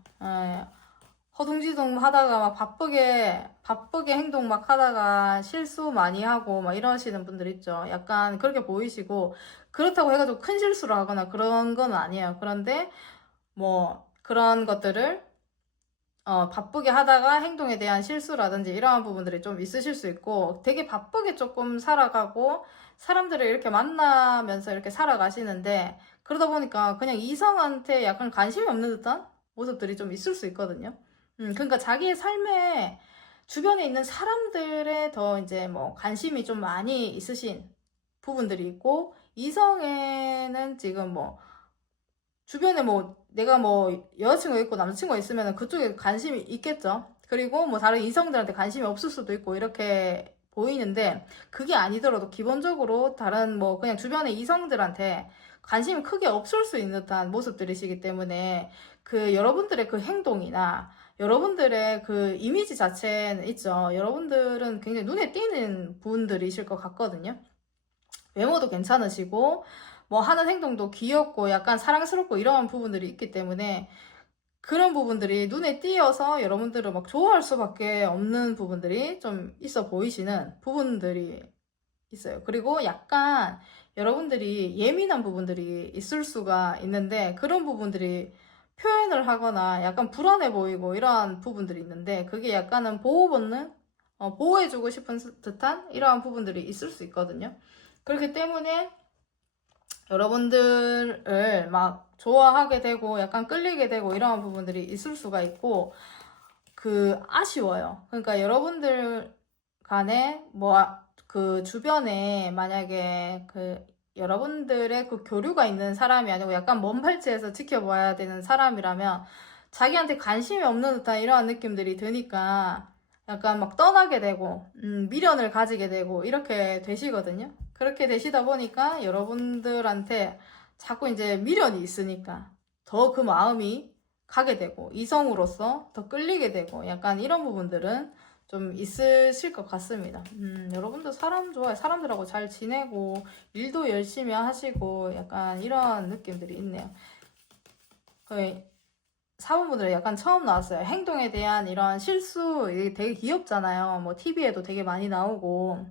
허둥지둥 하다가 막 바쁘게 행동 막 하다가 실수 많이 하고 막 이러시는 분들 있죠. 약간 그렇게 보이시고, 그렇다고 해가지고 큰 실수를 하거나 그런 건 아니에요. 그런데 뭐 그런 것들을 바쁘게 하다가 행동에 대한 실수라든지 이러한 부분들이 좀 있으실 수 있고, 되게 바쁘게 조금 살아가고 사람들을 이렇게 만나면서 이렇게 살아가시는데, 그러다 보니까 그냥 이성한테 약간 관심이 없는 듯한 모습들이 좀 있을 수 있거든요. 그러니까 자기의 삶에 주변에 있는 사람들에 더 이제 뭐 관심이 좀 많이 있으신 부분들이 있고, 이성에는 지금 뭐 주변에 뭐 내가 뭐 여자친구가 있고 남자친구가 있으면 그쪽에 관심이 있겠죠. 그리고 뭐 다른 이성들한테 관심이 없을 수도 있고 이렇게 보이는데, 그게 아니더라도 기본적으로 다른 뭐 그냥 주변의 이성들한테 관심이 크게 없을 수 있는 듯한 모습들이시기 때문에, 그 여러분들의 그 행동이나 여러분들의 그 이미지 자체는 있죠. 여러분들은 굉장히 눈에 띄는 분들이실 것 같거든요. 외모도 괜찮으시고 뭐 하는 행동도 귀엽고 약간 사랑스럽고 이런 부분들이 있기 때문에, 그런 부분들이 눈에 띄어서 여러분들을 막 좋아할 수밖에 없는 부분들이 좀 있어 보이시는 부분들이 있어요. 그리고 약간 여러분들이 예민한 부분들이 있을 수가 있는데, 그런 부분들이 표현을 하거나 약간 불안해 보이고 이러한 부분들이 있는데, 그게 약간은 보호 본능? 보호해주고 싶은 듯한 이러한 부분들이 있을 수 있거든요. 그렇기 때문에 여러분들을 막 좋아하게 되고 약간 끌리게 되고 이러한 부분들이 있을 수가 있고, 아쉬워요. 그러니까 여러분들 간에 뭐 그 주변에 만약에 여러분들의 그 교류가 있는 사람이 아니고 약간 먼 발치에서 지켜봐야 되는 사람이라면, 자기한테 관심이 없는 듯한 이러한 느낌들이 드니까 약간 막 떠나게 되고 미련을 가지게 되고 이렇게 되시거든요. 그렇게 되시다 보니까 여러분들한테 자꾸 이제 미련이 있으니까 더 그 마음이 가게 되고, 이성으로서 더 끌리게 되고 약간 이런 부분들은 좀 있으실 것 같습니다. 여러분도 사람 좋아해. 사람들하고 잘 지내고 일도 열심히 하시고 약간 이런 느낌들이 있네요. 거의 사부분들은 약간 처음 나왔어요. 행동에 대한 이런 실수, 이게 되게 귀엽잖아요. 뭐 TV에도 되게 많이 나오고.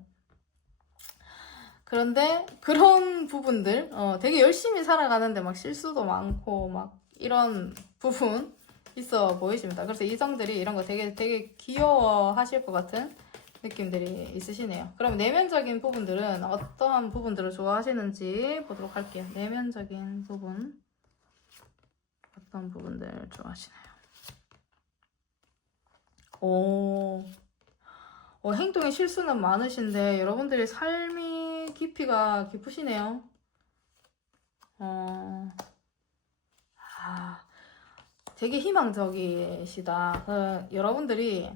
그런데 그런 부분들, 되게 열심히 살아가는데 막 실수도 많고 막 이런 부분 있어 보이십니다. 그래서 이성들이 이런 거 되게 귀여워 하실 것 같은 느낌들이 있으시네요. 그럼 내면적인 부분들은 어떠한 부분들을 좋아하시는지 보도록 할게요. 내면적인 부분. 어떤 부분들 좋아하시나요? 행동에 실수는 많으신데 여러분들의 삶이 깊이가 깊으시네요. 되게 희망적이시다. 여러분들이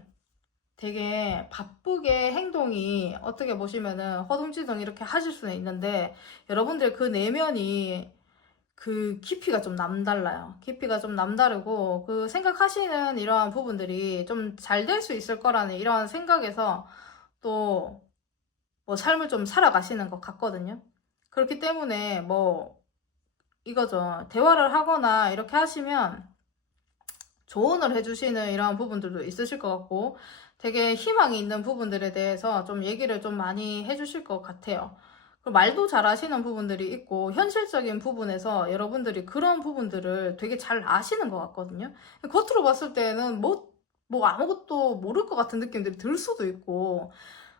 되게 바쁘게 행동이 어떻게 보시면은 허둥지둥 이렇게 하실 수는 있는데, 여러분들 그 내면이 그 깊이가 좀 남달라요. 깊이가 좀 남다르고, 생각하시는 이러한 부분들이 좀 잘 될 수 있을 거라는 이러한 생각에서 또 뭐 삶을 좀 살아가시는 것 같거든요. 그렇기 때문에 뭐 이거죠. 대화를 하거나 이렇게 하시면 조언을 해주시는 이런 부분들도 있으실 것 같고 되게 희망이 있는 부분들에 대해서 좀 얘기를 좀 많이 해주실 것 같아요. 말도 잘 하시는 부분들이 있고 현실적인 부분에서 여러분들이 그런 부분들을 되게 잘 아시는 것 같거든요. 겉으로 봤을 때는 뭐 아무것도 모를 것 같은 느낌들이 들 수도 있고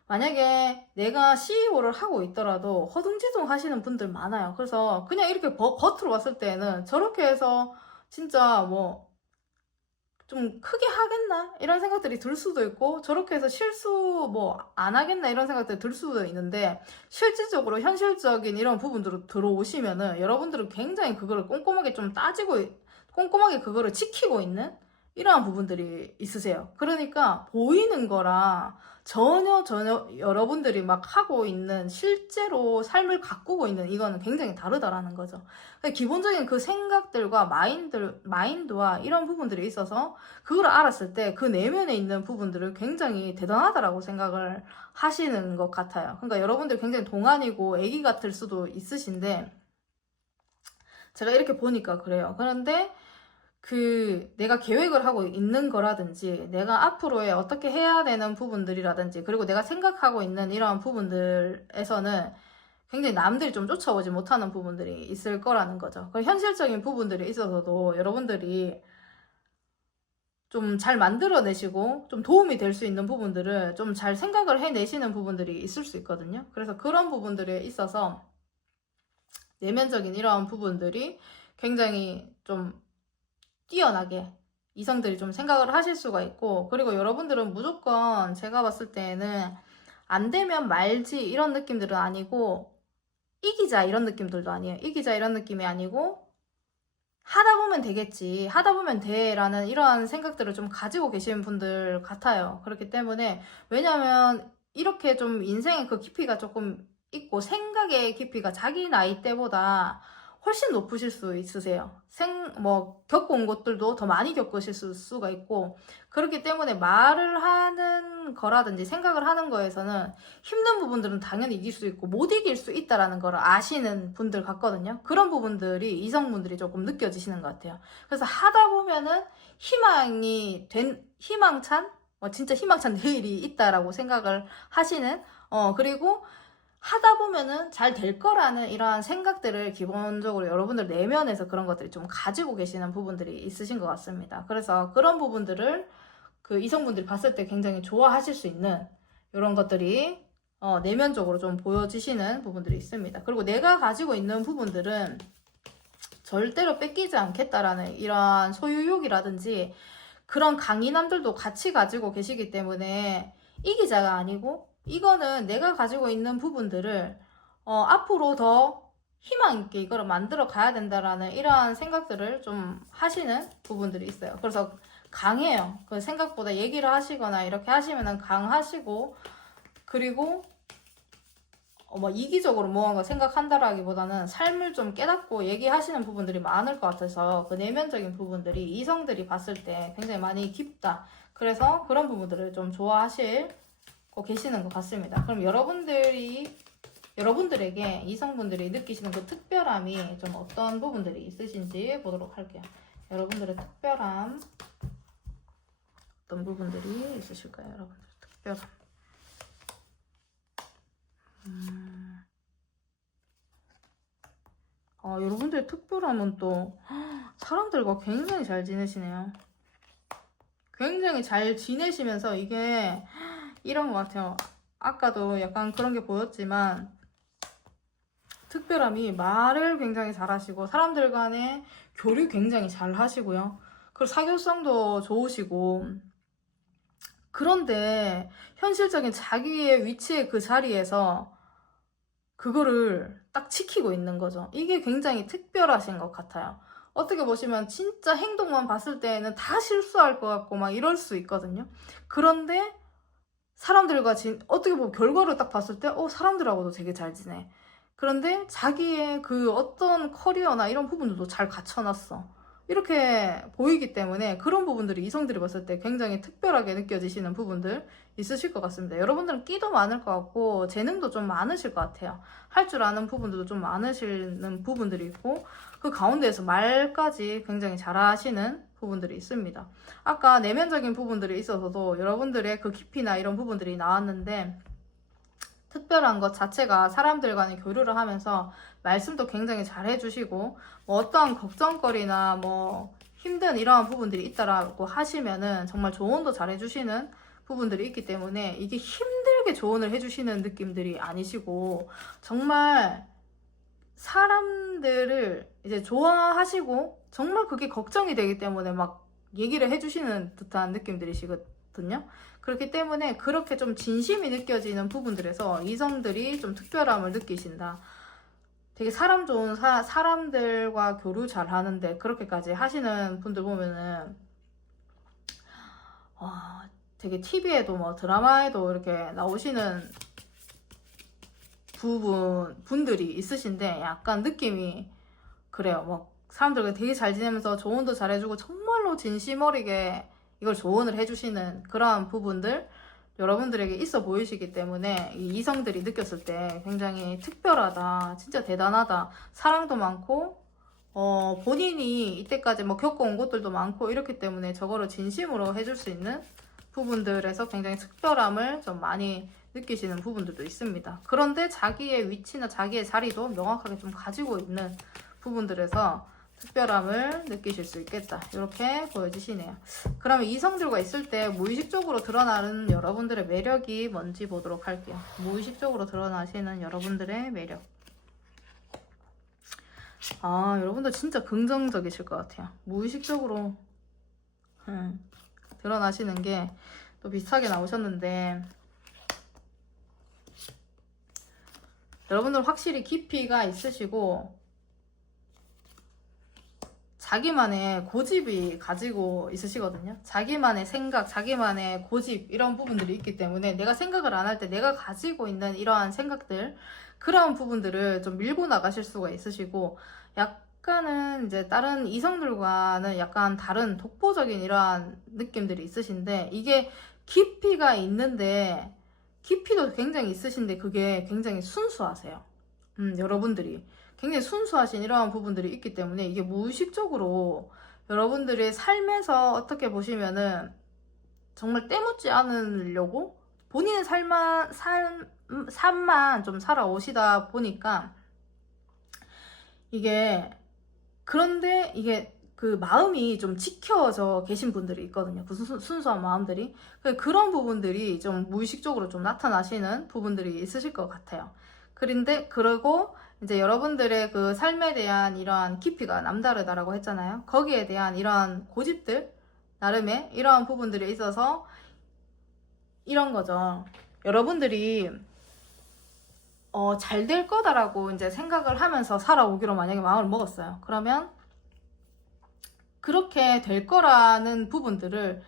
만약에 내가 CEO를 하고 있더라도 허둥지둥 하시는 분들 많아요. 그래서 그냥 이렇게 겉으로 봤을 때는 저렇게 해서 진짜 뭐 좀 크게 하겠나? 이런 생각들이 들 수도 있고 저렇게 해서 실수 뭐 안 하겠나? 이런 생각들이 들 수도 있는데 실질적으로 현실적인 이런 부분들로 들어오시면은 여러분들은 굉장히 그거를 꼼꼼하게 좀 따지고 꼼꼼하게 그거를 지키고 있는 이러한 부분들이 있으세요. 그러니까 보이는 거랑 전혀 여러분들이 막 하고 있는 실제로 삶을 가꾸고 있는 이거는 굉장히 다르다라는 거죠. 기본적인 그 생각들과 마인드와 이런 부분들이 있어서 그걸 알았을 때 그 내면에 있는 부분들을 굉장히 대단하다라고 생각을 하시는 것 같아요. 그러니까 여러분들 굉장히 동안이고 애기 같을 수도 있으신데 제가 이렇게 보니까 그래요. 그런데 내가 계획을 하고 있는 거라든지 내가 앞으로에 어떻게 해야 되는 부분들이라든지 그리고 내가 생각하고 있는 이러한 부분들에서는 굉장히 남들이 좀 쫓아오지 못하는 부분들이 있을 거라는 거죠. 현실적인 부분들이 있어서도 여러분들이 좀 잘 만들어내시고 좀 도움이 될 수 있는 부분들을 좀 잘 생각을 해내시는 부분들이 있을 수 있거든요. 그래서 그런 부분들에 있어서 내면적인 이러한 부분들이 굉장히 좀 뛰어나게 이성들이 좀 생각을 하실 수가 있고 그리고 여러분들은 무조건 제가 봤을 때는 안 되면 말지 이런 느낌들은 아니고 이기자 이런 느낌들도 아니에요. 이기자 이런 느낌이 아니고 하다 보면 되겠지. 하다 보면 돼. 라는 이러한 생각들을 좀 가지고 계신 분들 같아요. 그렇기 때문에, 왜냐면, 이렇게 좀 인생의 그 깊이가 조금 있고, 생각의 깊이가 자기 나이 때보다 훨씬 높으실 수 있으세요. 겪어온 것들도 더 많이 겪으실 수가 있고, 그렇기 때문에 말을 하는 거라든지 생각을 하는 거에서는 힘든 부분들은 당연히 이길 수 있고 못 이길 수 있다라는 걸 아시는 분들 같거든요. 그런 부분들이 이성분들이 조금 느껴지시는 것 같아요. 그래서 하다 보면은 희망찬 진짜 희망찬 내일이 있다라고 생각을 하시는 그리고 하다 보면은 잘 될 거라는 이러한 생각들을 기본적으로 여러분들 내면에서 그런 것들이 좀 가지고 계시는 부분들이 있으신 것 같습니다. 그래서 그런 부분들을 그 이성분들이 봤을 때 굉장히 좋아하실 수 있는 이런 것들이 내면적으로 좀 보여지시는 부분들이 있습니다. 그리고 내가 가지고 있는 부분들은 절대로 뺏기지 않겠다라는 이러한 소유욕이라든지 그런 강인함들도 같이 가지고 계시기 때문에 이기자가 아니고 이거는 내가 가지고 있는 부분들을 앞으로 더 희망 있게 이거를 만들어 가야 된다라는 이러한 생각들을 좀 하시는 부분들이 있어요. 그래서 강해요. 그 생각보다 얘기를 하시거나 이렇게 하시면은 강하시고 그리고 뭐 이기적으로 무언가 생각한다라기보다는 삶을 좀 깨닫고 얘기하시는 부분들이 많을 것 같아서 그 내면적인 부분들이 이성들이 봤을 때 굉장히 많이 깊다. 그래서 그런 부분들을 좀 좋아하시고 계시는 것 같습니다. 그럼 여러분들에게 이성분들이 느끼시는 그 특별함이 좀 어떤 부분들이 있으신지 보도록 할게요. 여러분들의 특별함 어떤 부분들이 있으실까요? 여러분들 특별함 여러분들의 특별함은 또 사람들과 굉장히 잘 지내시네요. 굉장히 잘 지내시면서 이게 이런 것 같아요. 아까도 약간 그런 게 보였지만 특별함이 말을 굉장히 잘하시고 사람들 간의 교류 굉장히 잘 하시고요. 그리고 사교성도 좋으시고 그런데 현실적인 자기의 위치의 그 자리에서 그거를 딱 지키고 있는 거죠. 이게 굉장히 특별하신 것 같아요. 어떻게 보시면 진짜 행동만 봤을 때에는 다 실수할 것 같고 막 이럴 수 있거든요. 그런데 사람들과 어떻게 보면 결과를 딱 봤을 때 사람들하고도 되게 잘 지내. 그런데 자기의 그 어떤 커리어나 이런 부분들도 잘 갖춰놨어. 이렇게 보이기 때문에 그런 부분들이 이성들이 봤을 때 굉장히 특별하게 느껴지시는 부분들 있으실 것 같습니다. 여러분들은 끼도 많을 것 같고 재능도 좀 많으실 것 같아요. 할 줄 아는 부분들도 좀 많으시는 부분들이 있고 그 가운데에서 말까지 굉장히 잘하시는 부분들이 있습니다. 아까 내면적인 부분들이 있어서도 여러분들의 그 깊이나 이런 부분들이 나왔는데 특별한 것 자체가 사람들과의 교류를 하면서 말씀도 굉장히 잘 해주시고 뭐 어떠한 걱정거리나 뭐 힘든 이러한 부분들이 있다라고 하시면은 정말 조언도 잘 해주시는 부분들이 있기 때문에 이게 힘들게 조언을 해주시는 느낌들이 아니시고 정말 사람들을 이제 좋아하시고 정말 그게 걱정이 되기 때문에 막 얘기를 해주시는 듯한 느낌들이시거든요. 그렇기 때문에 그렇게 좀 진심이 느껴지는 부분들에서 이성들이 좀 특별함을 느끼신다. 되게 사람 좋은 사람들과 교류 잘 하는데 그렇게까지 하시는 분들 보면은 되게 TV에도 뭐 드라마에도 이렇게 나오시는 분들이 있으신데 약간 느낌이 그래요. 뭐 사람들과 되게 잘 지내면서 조언도 잘해주고 정말로 진심 어리게 이걸 조언을 해주시는 그러한 부분들 여러분들에게 있어 보이시기 때문에 이 이성들이 느꼈을 때 굉장히 특별하다, 진짜 대단하다, 사랑도 많고 본인이 이때까지 뭐 겪어온 것들도 많고 이렇기 때문에 저거를 진심으로 해줄 수 있는 부분들에서 굉장히 특별함을 좀 많이 느끼시는 부분들도 있습니다. 그런데 자기의 위치나 자기의 자리도 명확하게 좀 가지고 있는 부분들에서 특별함을 느끼실 수 있겠다. 이렇게 보여지시네요. 그러면 이성들과 있을 때 무의식적으로 드러나는 여러분들의 매력이 뭔지 보도록 할게요. 무의식적으로 드러나시는 여러분들의 매력. 여러분들 진짜 긍정적이실 것 같아요. 무의식적으로 드러나시는 게 또 비슷하게 나오셨는데 여러분들 확실히 깊이가 있으시고 자기만의 고집이 가지고 있으시거든요. 자기만의 생각, 자기만의 고집 이런 부분들이 있기 때문에 내가 생각을 안 할 때 내가 가지고 있는 이러한 생각들 그런 부분들을 좀 밀고 나가실 수가 있으시고 약간은 이제 다른 이성들과는 약간 다른 독보적인 이러한 느낌들이 있으신데 이게 깊이가 있는데 깊이도 굉장히 있으신데 그게 굉장히 순수하세요. 여러분들이 굉장히 순수하신 이러한 부분들이 있기 때문에 이게 무의식적으로 여러분들의 삶에서 어떻게 보시면은 정말 때묻지 않으려고 본인의 삶만 좀 살아오시다 보니까 이게 그런데 이게 그 마음이 좀 지켜져 계신 분들이 있거든요. 그 순수한 마음들이. 그런 부분들이 좀 무의식적으로 좀 나타나시는 부분들이 있으실 것 같아요. 그런데 그러고 이제 여러분들의 그 삶에 대한 이러한 깊이가 남다르다라고 했잖아요. 거기에 대한 이러한 고집들, 나름의 이러한 부분들이 있어서 이런 거죠. 여러분들이 잘 될 거다라고 이제 생각을 하면서 살아오기로 만약에 마음을 먹었어요. 그러면 그렇게 될 거라는 부분들을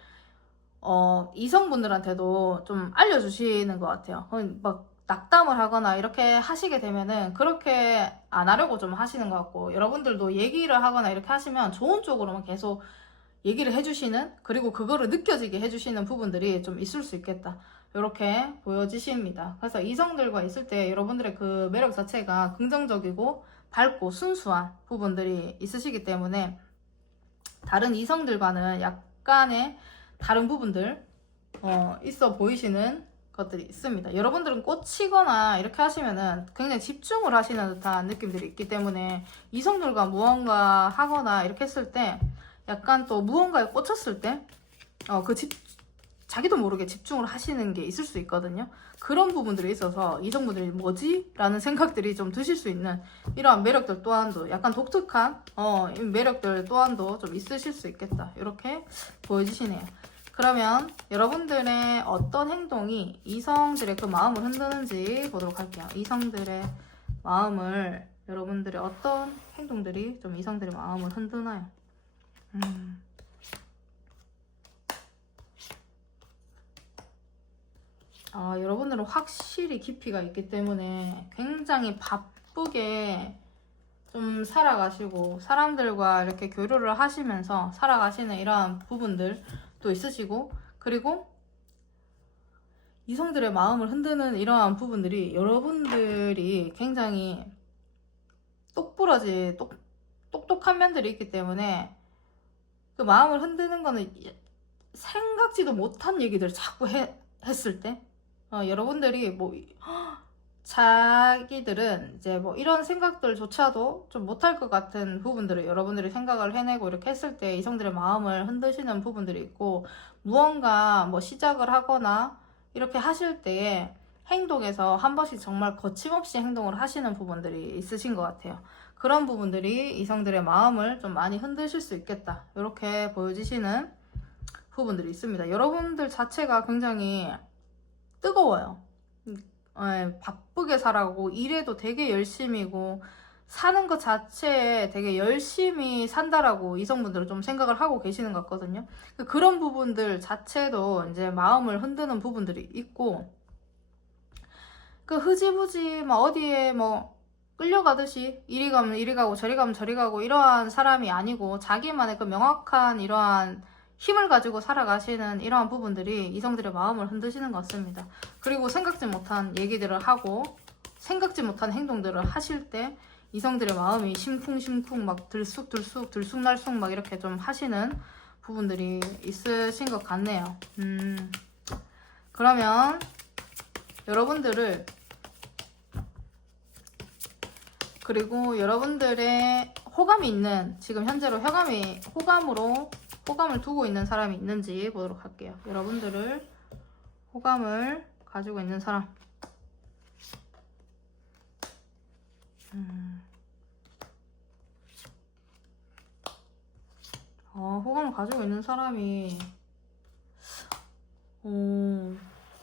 이성분들한테도 좀 알려주시는 것 같아요. 막 낙담을 하거나 이렇게 하시게 되면은 그렇게 안 하려고 좀 하시는 것 같고 여러분들도 얘기를 하거나 이렇게 하시면 좋은 쪽으로만 계속 얘기를 해주시는 그리고 그거를 느껴지게 해주시는 부분들이 좀 있을 수 있겠다. 이렇게 보여지십니다. 그래서 이성들과 있을 때 여러분들의 그 매력 자체가 긍정적이고 밝고 순수한 부분들이 있으시기 때문에 다른 이성들과는 약간의 다른 부분들 있어 보이시는 것들이 있습니다. 여러분들은 꽂히거나 이렇게 하시면은 굉장히 집중을 하시는 듯한 느낌들이 있기 때문에 이성들과 무언가 하거나 이렇게 했을 때 약간 또 무언가에 꽂혔을 때 자기도 모르게 집중을 하시는 게 있을 수 있거든요. 그런 부분들이 있어서 이성분들이 뭐지? 라는 생각들이 좀 드실 수 있는 이러한 매력들 또한도 약간 독특한 매력들 또한도 좀 있으실 수 있겠다. 이렇게 보여주시네요. 그러면 여러분들의 어떤 행동이 이성들의 그 마음을 흔드는지 보도록 할게요. 이성들의 마음을 여러분들의 어떤 행동들이 좀 이성들의 마음을 흔드나요? 여러분들은 확실히 깊이가 있기 때문에 굉장히 바쁘게 좀 살아가시고 사람들과 이렇게 교류를 하시면서 살아가시는 이러한 부분들도 있으시고, 그리고 이성들의 마음을 흔드는 이러한 부분들이 여러분들이 굉장히 똑똑한 면들이 있기 때문에 그 마음을 흔드는 거는 생각지도 못한 얘기들을 자꾸 했을 때 여러분들이 뭐 자기들은 이제 뭐 이런 생각들조차도 좀 못할 것 같은 부분들을 여러분들이 생각을 해내고 이렇게 했을 때 이성들의 마음을 흔드시는 부분들이 있고, 무언가 뭐 시작을 하거나 이렇게 하실 때에 행동에서 한 번씩 정말 거침없이 행동을 하시는 부분들이 있으신 것 같아요. 그런 부분들이 이성들의 마음을 좀 많이 흔드실 수 있겠다, 이렇게 보여지시는 부분들이 있습니다. 여러분들 자체가 굉장히 뜨거워요. 바쁘게 살아가고 일에도 되게 열심히고 사는 것 자체에 되게 열심히 산다라고 이성분들은 좀 생각을 하고 계시는 것 같거든요. 그런 부분들 자체도 이제 마음을 흔드는 부분들이 있고, 그 흐지부지 막 어디에 뭐 끌려가듯이 이리 가면 이리 가고 저리 가면 저리 가고 이러한 사람이 아니고, 자기만의 그 명확한 이러한 힘을 가지고 살아가시는 이러한 부분들이 이성들의 마음을 흔드시는 것 같습니다. 그리고 생각지 못한 얘기들을 하고 생각지 못한 행동들을 하실 때 이성들의 마음이 심쿵심쿵 막 들쑥날쑥 막 이렇게 좀 하시는 부분들이 있으신 것 같네요. 그러면 여러분들을, 그리고 여러분들의 호감이 있는, 지금 현재로 호감을 두고 있는 사람이 있는지 보도록 할게요. 여러분들을 호감을 가지고 있는 사람. 호감을 가지고 있는 사람이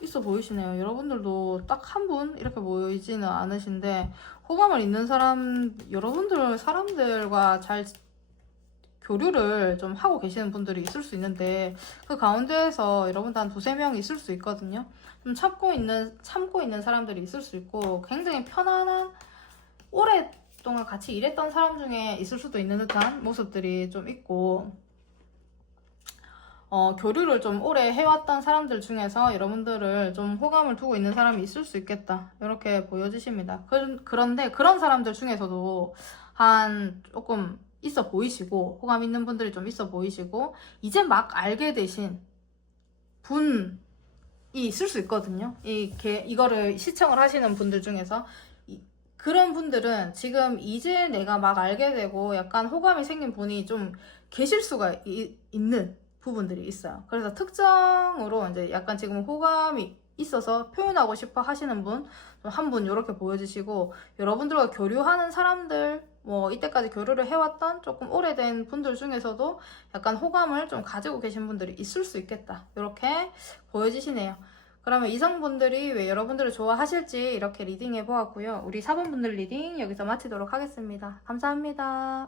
있어 보이시네요. 여러분들도 딱 한 분 이렇게 보이지는 않으신데, 호감을 있는 사람, 사람들과 잘 교류를 좀 하고 계시는 분들이 있을 수 있는데, 그 가운데에서 여러분들 한 두세 명 있을 수 있거든요. 좀 참고 있는 사람들이 있을 수 있고, 굉장히 편안한, 오랫동안 같이 일했던 사람 중에 있을 수도 있는 듯한 모습들이 좀 있고, 교류를 좀 오래 해왔던 사람들 중에서 여러분들을 좀 호감을 두고 있는 사람이 있을 수 있겠다, 이렇게 보여지십니다. 그런데 그런 사람들 중에서도 조금 있어 보이시고, 호감 있는 분들이 좀 있어 보이시고, 이제 막 알게 되신 분이 있을 수 있거든요. 이거를 시청을 하시는 분들 중에서 그런 분들은 지금 이제 내가 막 알게 되고 약간 호감이 생긴 분이 좀 계실 수가 있는 부분들이 있어요. 그래서 특정으로 이제 약간 지금 호감이 있어서 표현하고 싶어 하시는 분, 한 분 이렇게 보여주시고, 여러분들과 교류하는 사람들, 뭐 이때까지 교류를 해왔던 조금 오래된 분들 중에서도 약간 호감을 좀 가지고 계신 분들이 있을 수 있겠다, 이렇게 보여지시네요. 그러면 이성분들이 왜 여러분들을 좋아하실지 이렇게 리딩해 보았고요. 우리 4번분들 리딩 여기서 마치도록 하겠습니다. 감사합니다.